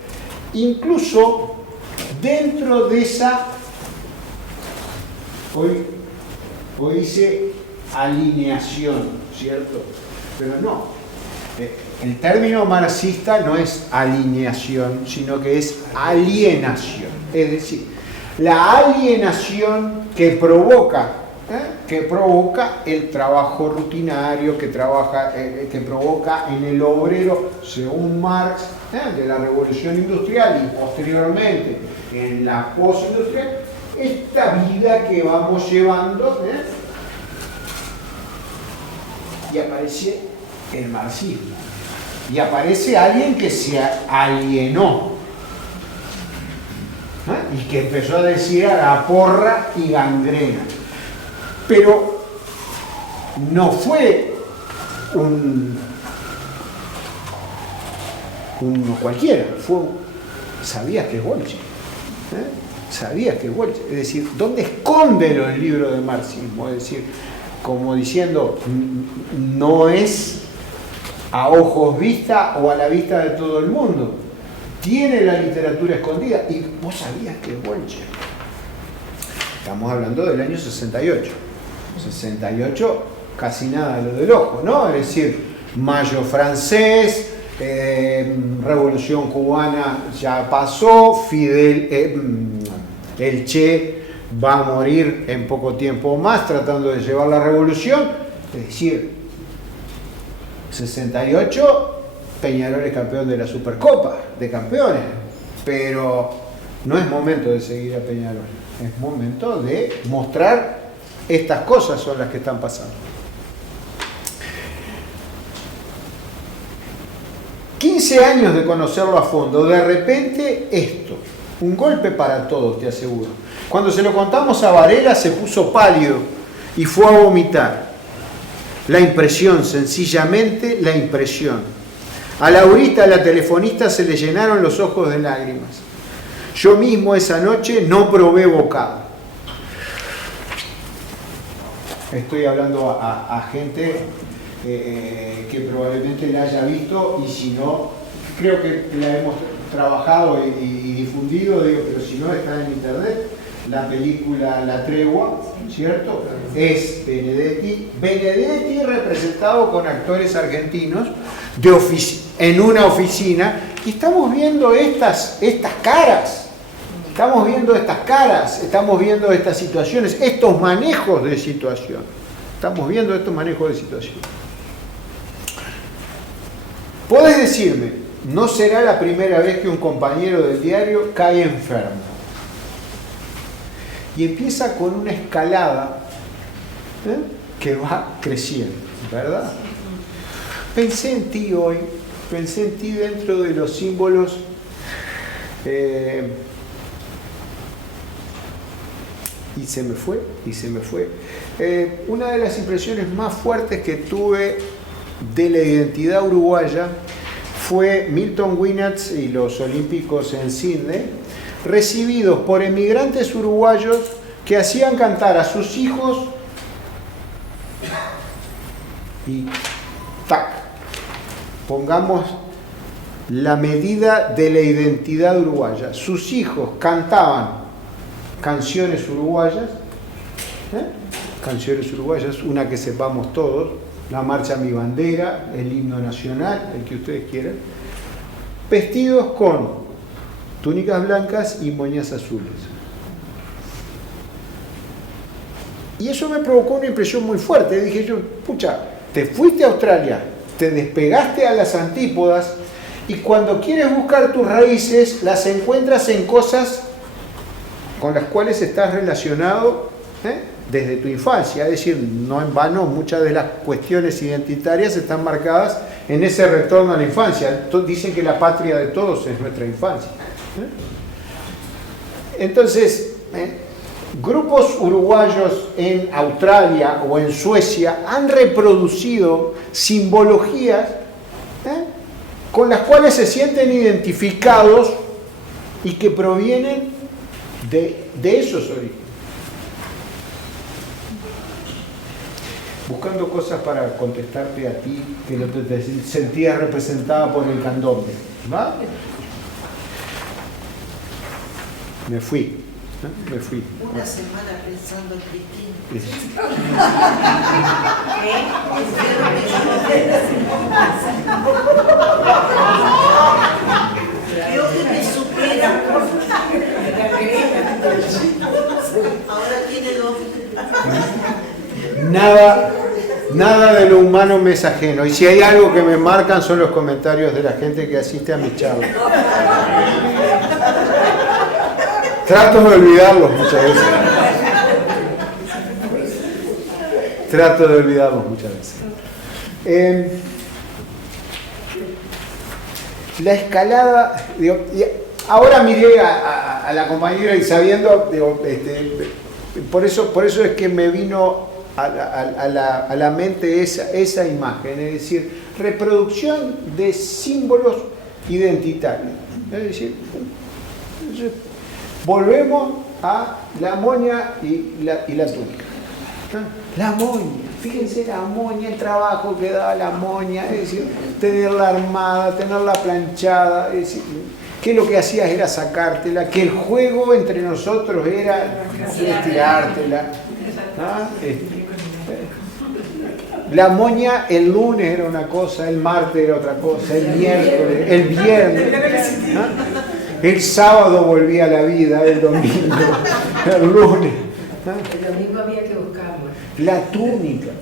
incluso dentro de esa, hoy dice alineación, ¿cierto? Pero no, el término marxista no es alineación, sino que es alienación. Es decir, la alienación que provoca el trabajo rutinario, que provoca en el obrero, según Marx, de la revolución industrial y posteriormente en la postindustrial, esta vida que vamos llevando, y aparece el marxismo, y aparece alguien que se alienó, y que empezó a decir a la porra y gangrena. Pero no fue uno cualquiera, sabías que es Bolche. Sabías que es Bolche. Es decir, ¿dónde esconde el libro de marxismo? Es decir, como diciendo, no es a ojos vista o a la vista de todo el mundo. Tiene la literatura escondida. Y vos sabías que es Bolche. Estamos hablando del año 68. 68, casi nada lo del ojo, ¿no? Es decir, Mayo francés, Revolución cubana ya pasó, Fidel, el Che va a morir en poco tiempo más tratando de llevar la revolución. Es decir, 68, Peñarol es campeón de la Supercopa de Campeones, pero no es momento de seguir a Peñarol, es momento de mostrar estas cosas son las que están pasando. 15 15 años de conocerlo a fondo, de repente esto, un golpe para todos, te aseguro. Cuando se lo contamos a Varela se puso pálido y fue a vomitar. La impresión, sencillamente la impresión. A Laurita, la telefonista, se le llenaron los ojos de lágrimas. Yo mismo esa noche no probé bocado. Estoy hablando a gente que probablemente la haya visto, y si no, creo que la hemos trabajado y difundido, digo, pero si no, está en internet, la película La Tregua, ¿cierto? Es Benedetti representado con actores argentinos en una oficina, y estamos viendo estas caras. Estamos viendo estas caras, estamos viendo estas situaciones, estos manejos de situación. Estamos viendo estos manejos de situación. Podés decirme, no será la primera vez que un compañero del diario cae enfermo. Y empieza con una escalada que va creciendo, ¿verdad? Pensé en ti hoy, pensé en ti dentro de los símbolos y se me fue. Una de las impresiones más fuertes que tuve de la identidad uruguaya fue Milton Winans y los Olímpicos en Sídney, recibidos por emigrantes uruguayos que hacían cantar a sus hijos y ¡tac! Pongamos la medida de la identidad uruguaya. Sus hijos cantaban canciones uruguayas, una que sepamos todos, la marcha Mi Bandera, el himno nacional, el que ustedes quieran, vestidos con túnicas blancas y moñas azules. Y eso me provocó una impresión muy fuerte. Dije yo, pucha, te fuiste a Australia, te despegaste a las antípodas, y cuando quieres buscar tus raíces, las encuentras en cosas con las cuales estás relacionado desde tu infancia. Es decir, no en vano, muchas de las cuestiones identitarias están marcadas en ese retorno a la infancia. Dicen que la patria de todos es nuestra infancia. Entonces, grupos uruguayos en Australia o en Suecia han reproducido simbologías con las cuales se sienten identificados y que provienen de esos orígenes. Buscando cosas para contestarte a ti, que no te sentías representada por el candombe, ¿va? Me fui. Una semana pensando en Cristina. Creo que me supera. Ahora tiene dos. Nada de lo humano me es ajeno. Y si hay algo que me marcan son los comentarios de la gente que asiste a mis charlas. Trato de olvidarlos muchas veces. La escalada, digo, ahora miré a la compañera y sabiendo, digo, por eso es que me vino a la mente esa imagen, es decir, reproducción de símbolos identitarios. Es decir, volvemos a la moña y la túnica. La moña, fíjense la moña, el trabajo que daba la moña, es decir, tenerla armada, tenerla planchada, es decir, que lo que hacías era sacártela, que el juego entre nosotros era estirártela. La moña el lunes era una cosa, el martes era otra cosa, el miércoles, el viernes. El sábado volvía a la vida, el domingo, el lunes. El domingo había que buscarlo. La túnica.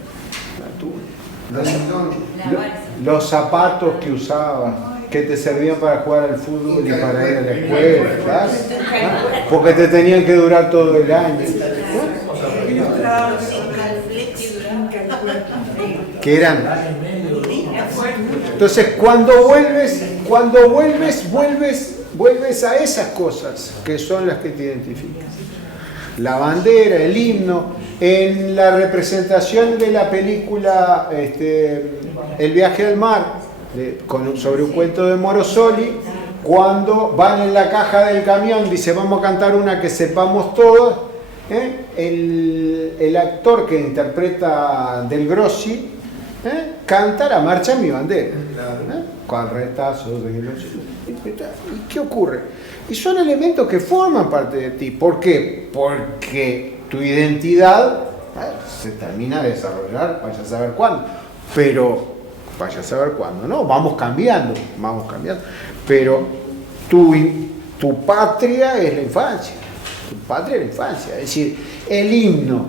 Los zapatos que usabas, que te servían para jugar al fútbol y para ir a la escuela, ¿verdad? Porque te tenían que durar todo el año. Que eran. Entonces, cuando vuelves cuando vuelves a esas cosas que son las que te identifican. La bandera, el himno, en la representación de la película El viaje al mar, sobre un cuento de Morosoli, cuando van en la caja del camión, dice vamos a cantar una que sepamos todos, el actor que interpreta Del Grossi canta la marcha Mi bandera, con retazo de los... ¿Y qué ocurre? Y son elementos que forman parte de ti. ¿Por qué? Porque tu identidad se termina de desarrollar, vaya a saber cuándo, pero vaya a saber cuándo, ¿no? Vamos cambiando, pero tu patria es la infancia, es decir, el himno,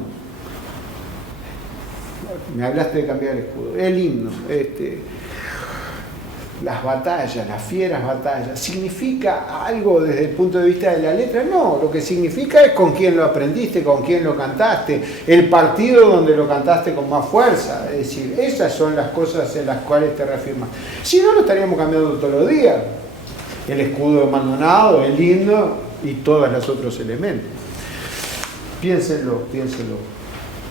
me hablaste de cambiar el escudo, el himno, las batallas, las fieras batallas, ¿significa algo desde el punto de vista de la letra? No, lo que significa es con quién lo aprendiste, con quién lo cantaste, el partido donde lo cantaste con más fuerza, es decir, esas son las cosas en las cuales te reafirmas. Si no, lo estaríamos cambiando todos los días, el escudo de Maldonado, el himno y todos los otros elementos. Piénsenlo.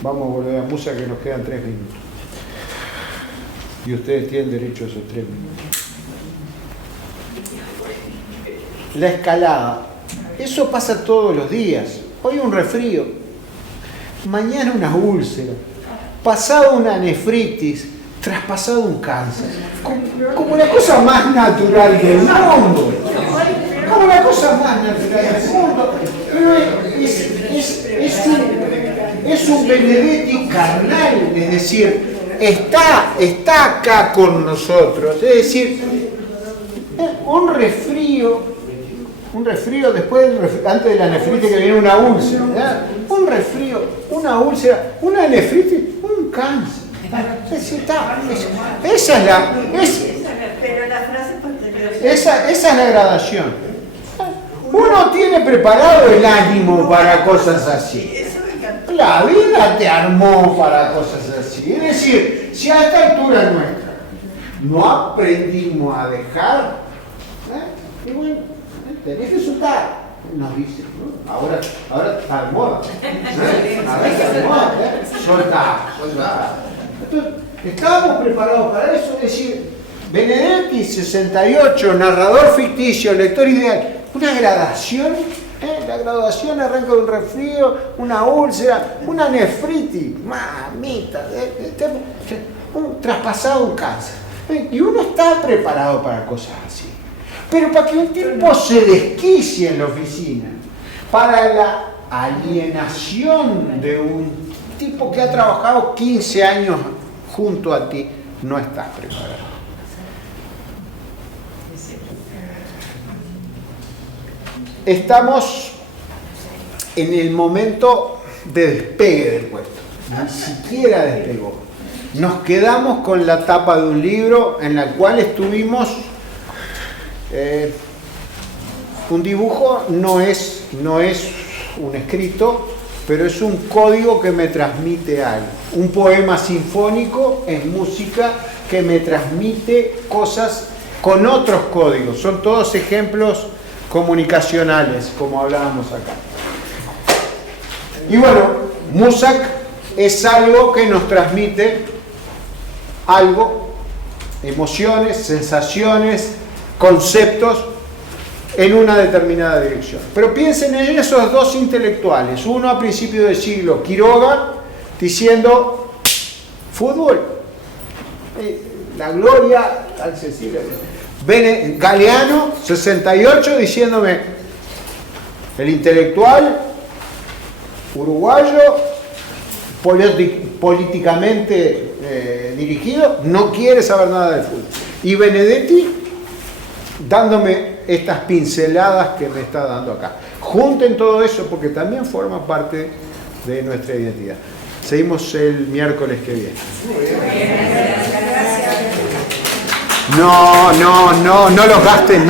Vamos a volver a Musa, que nos quedan 3 minutos. Y ustedes tienen derecho a esos 3 minutos. La escalada. Eso pasa todos los días. Hoy un resfrío. Mañana una úlcera. Pasado una nefritis. Traspasado un cáncer. Como la cosa más natural del mundo. Pero es un Benedetti carnal, es decir, está acá con nosotros, es decir, un resfrío después, antes de la nefritis que viene una úlcera, ¿verdad? Un resfrío, una úlcera, una nefritis, un cáncer. Esa es la gradación. Uno tiene preparado el ánimo para cosas así. La vida te armó para cosas así. Es decir, si a esta altura nuestra no aprendimos a dejar, y bueno, tenés que soltar, nos dicen, ¿no? Ahora está de moda. Ahora está de moda, soltar. Entonces, estábamos preparados para eso, es decir, Benedetti 68, narrador ficticio, lector ideal, una gradación. La graduación arranca de un resfrío, una úlcera, una nefritis, mamita, traspasado un cáncer. Y uno está preparado para cosas así. Pero para que un tipo se desquicie en la oficina, para la alienación de un tipo que ha trabajado 15 años junto a ti, no estás preparado. Estamos en el momento de despegue del puesto. Ni siquiera despegó. Nos quedamos con la tapa de un libro en la cual estuvimos. Un dibujo no es un escrito, pero es un código que me transmite algo. Un poema sinfónico es música que me transmite cosas con otros códigos. Son todos ejemplos comunicacionales, como hablábamos acá. Y bueno, Musak es algo que nos transmite algo, emociones, sensaciones, conceptos en una determinada dirección. Pero piensen en esos dos intelectuales, uno a principios del siglo, Quiroga, diciendo fútbol, la gloria al Cecilia. Galeano, 68, diciéndome, el intelectual uruguayo, políticamente dirigido, no quiere saber nada del fútbol. Y Benedetti, dándome estas pinceladas que me está dando acá. Junten todo eso porque también forma parte de nuestra identidad. Seguimos el miércoles que viene. No los gastes.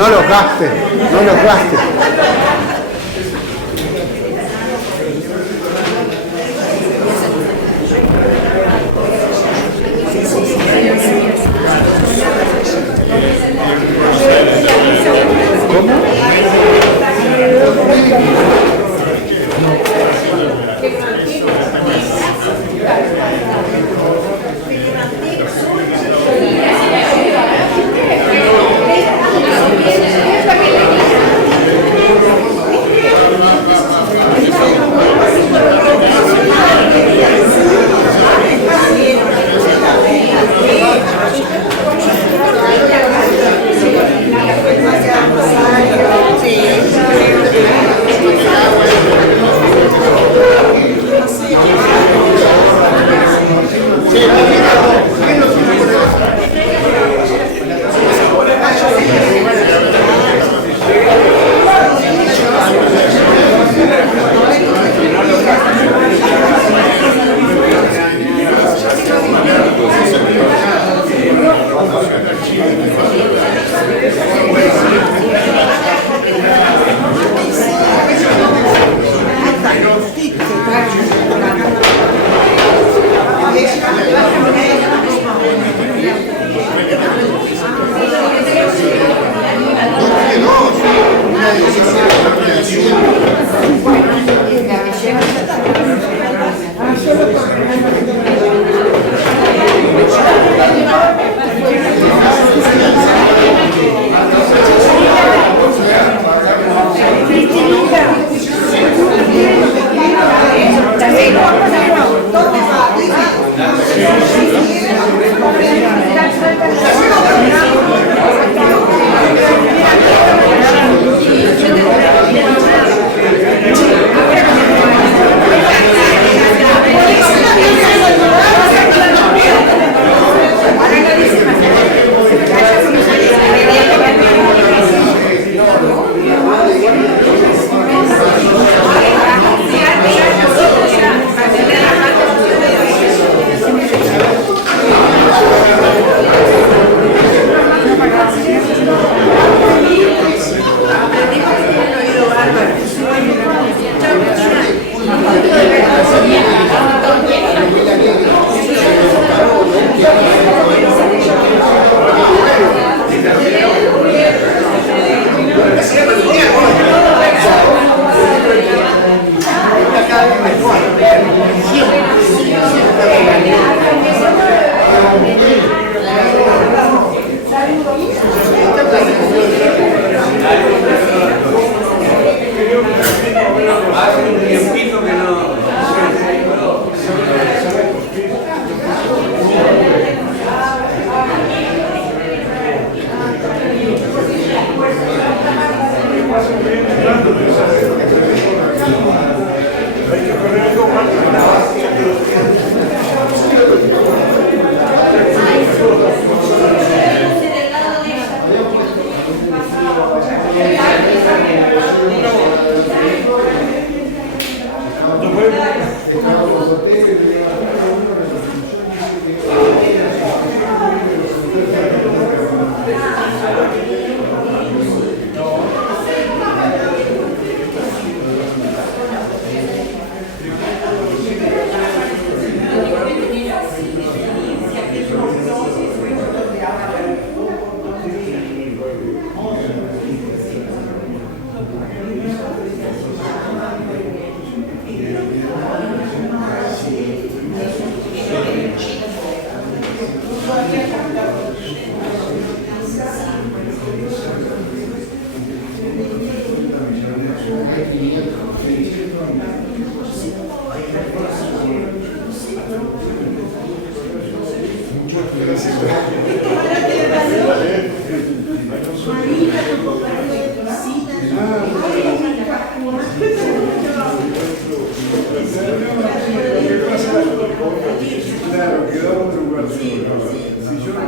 Claro, quedó otro lugar. Si yo no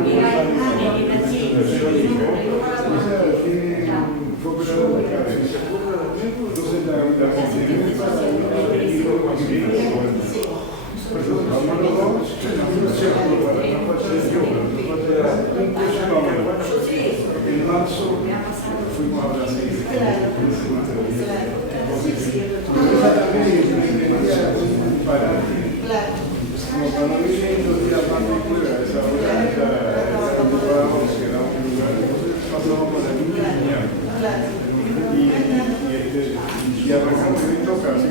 fue operado de cabeza. Entonces la confianza vamos los dos, en marzo fuimos a Brasil. Esa también para como para no vivir 2 días más de fuera, esa hora ya ocupábamos, quedamos en un lugar, entonces pasamos por la línea y arrancamos en toca, así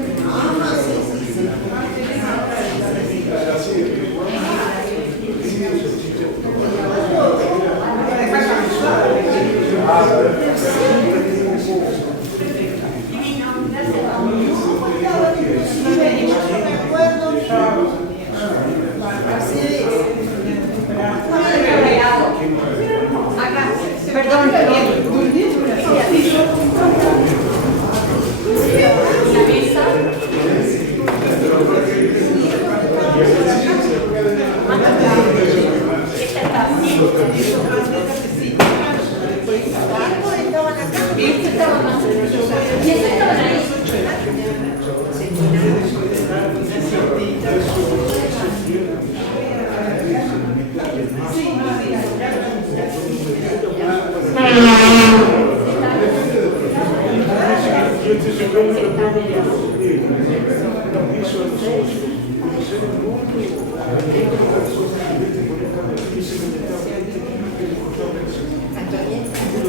que Perdón,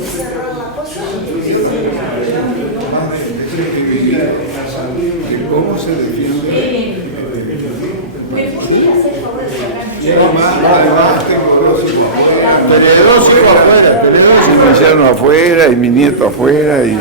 cerrar la cosa. ¿Cómo se defiende? ¿Me pueden hacer el favor de cerrar? Tenés dos hijos afuera, tenés dos hijos. Me echaron afuera y mi nieto afuera y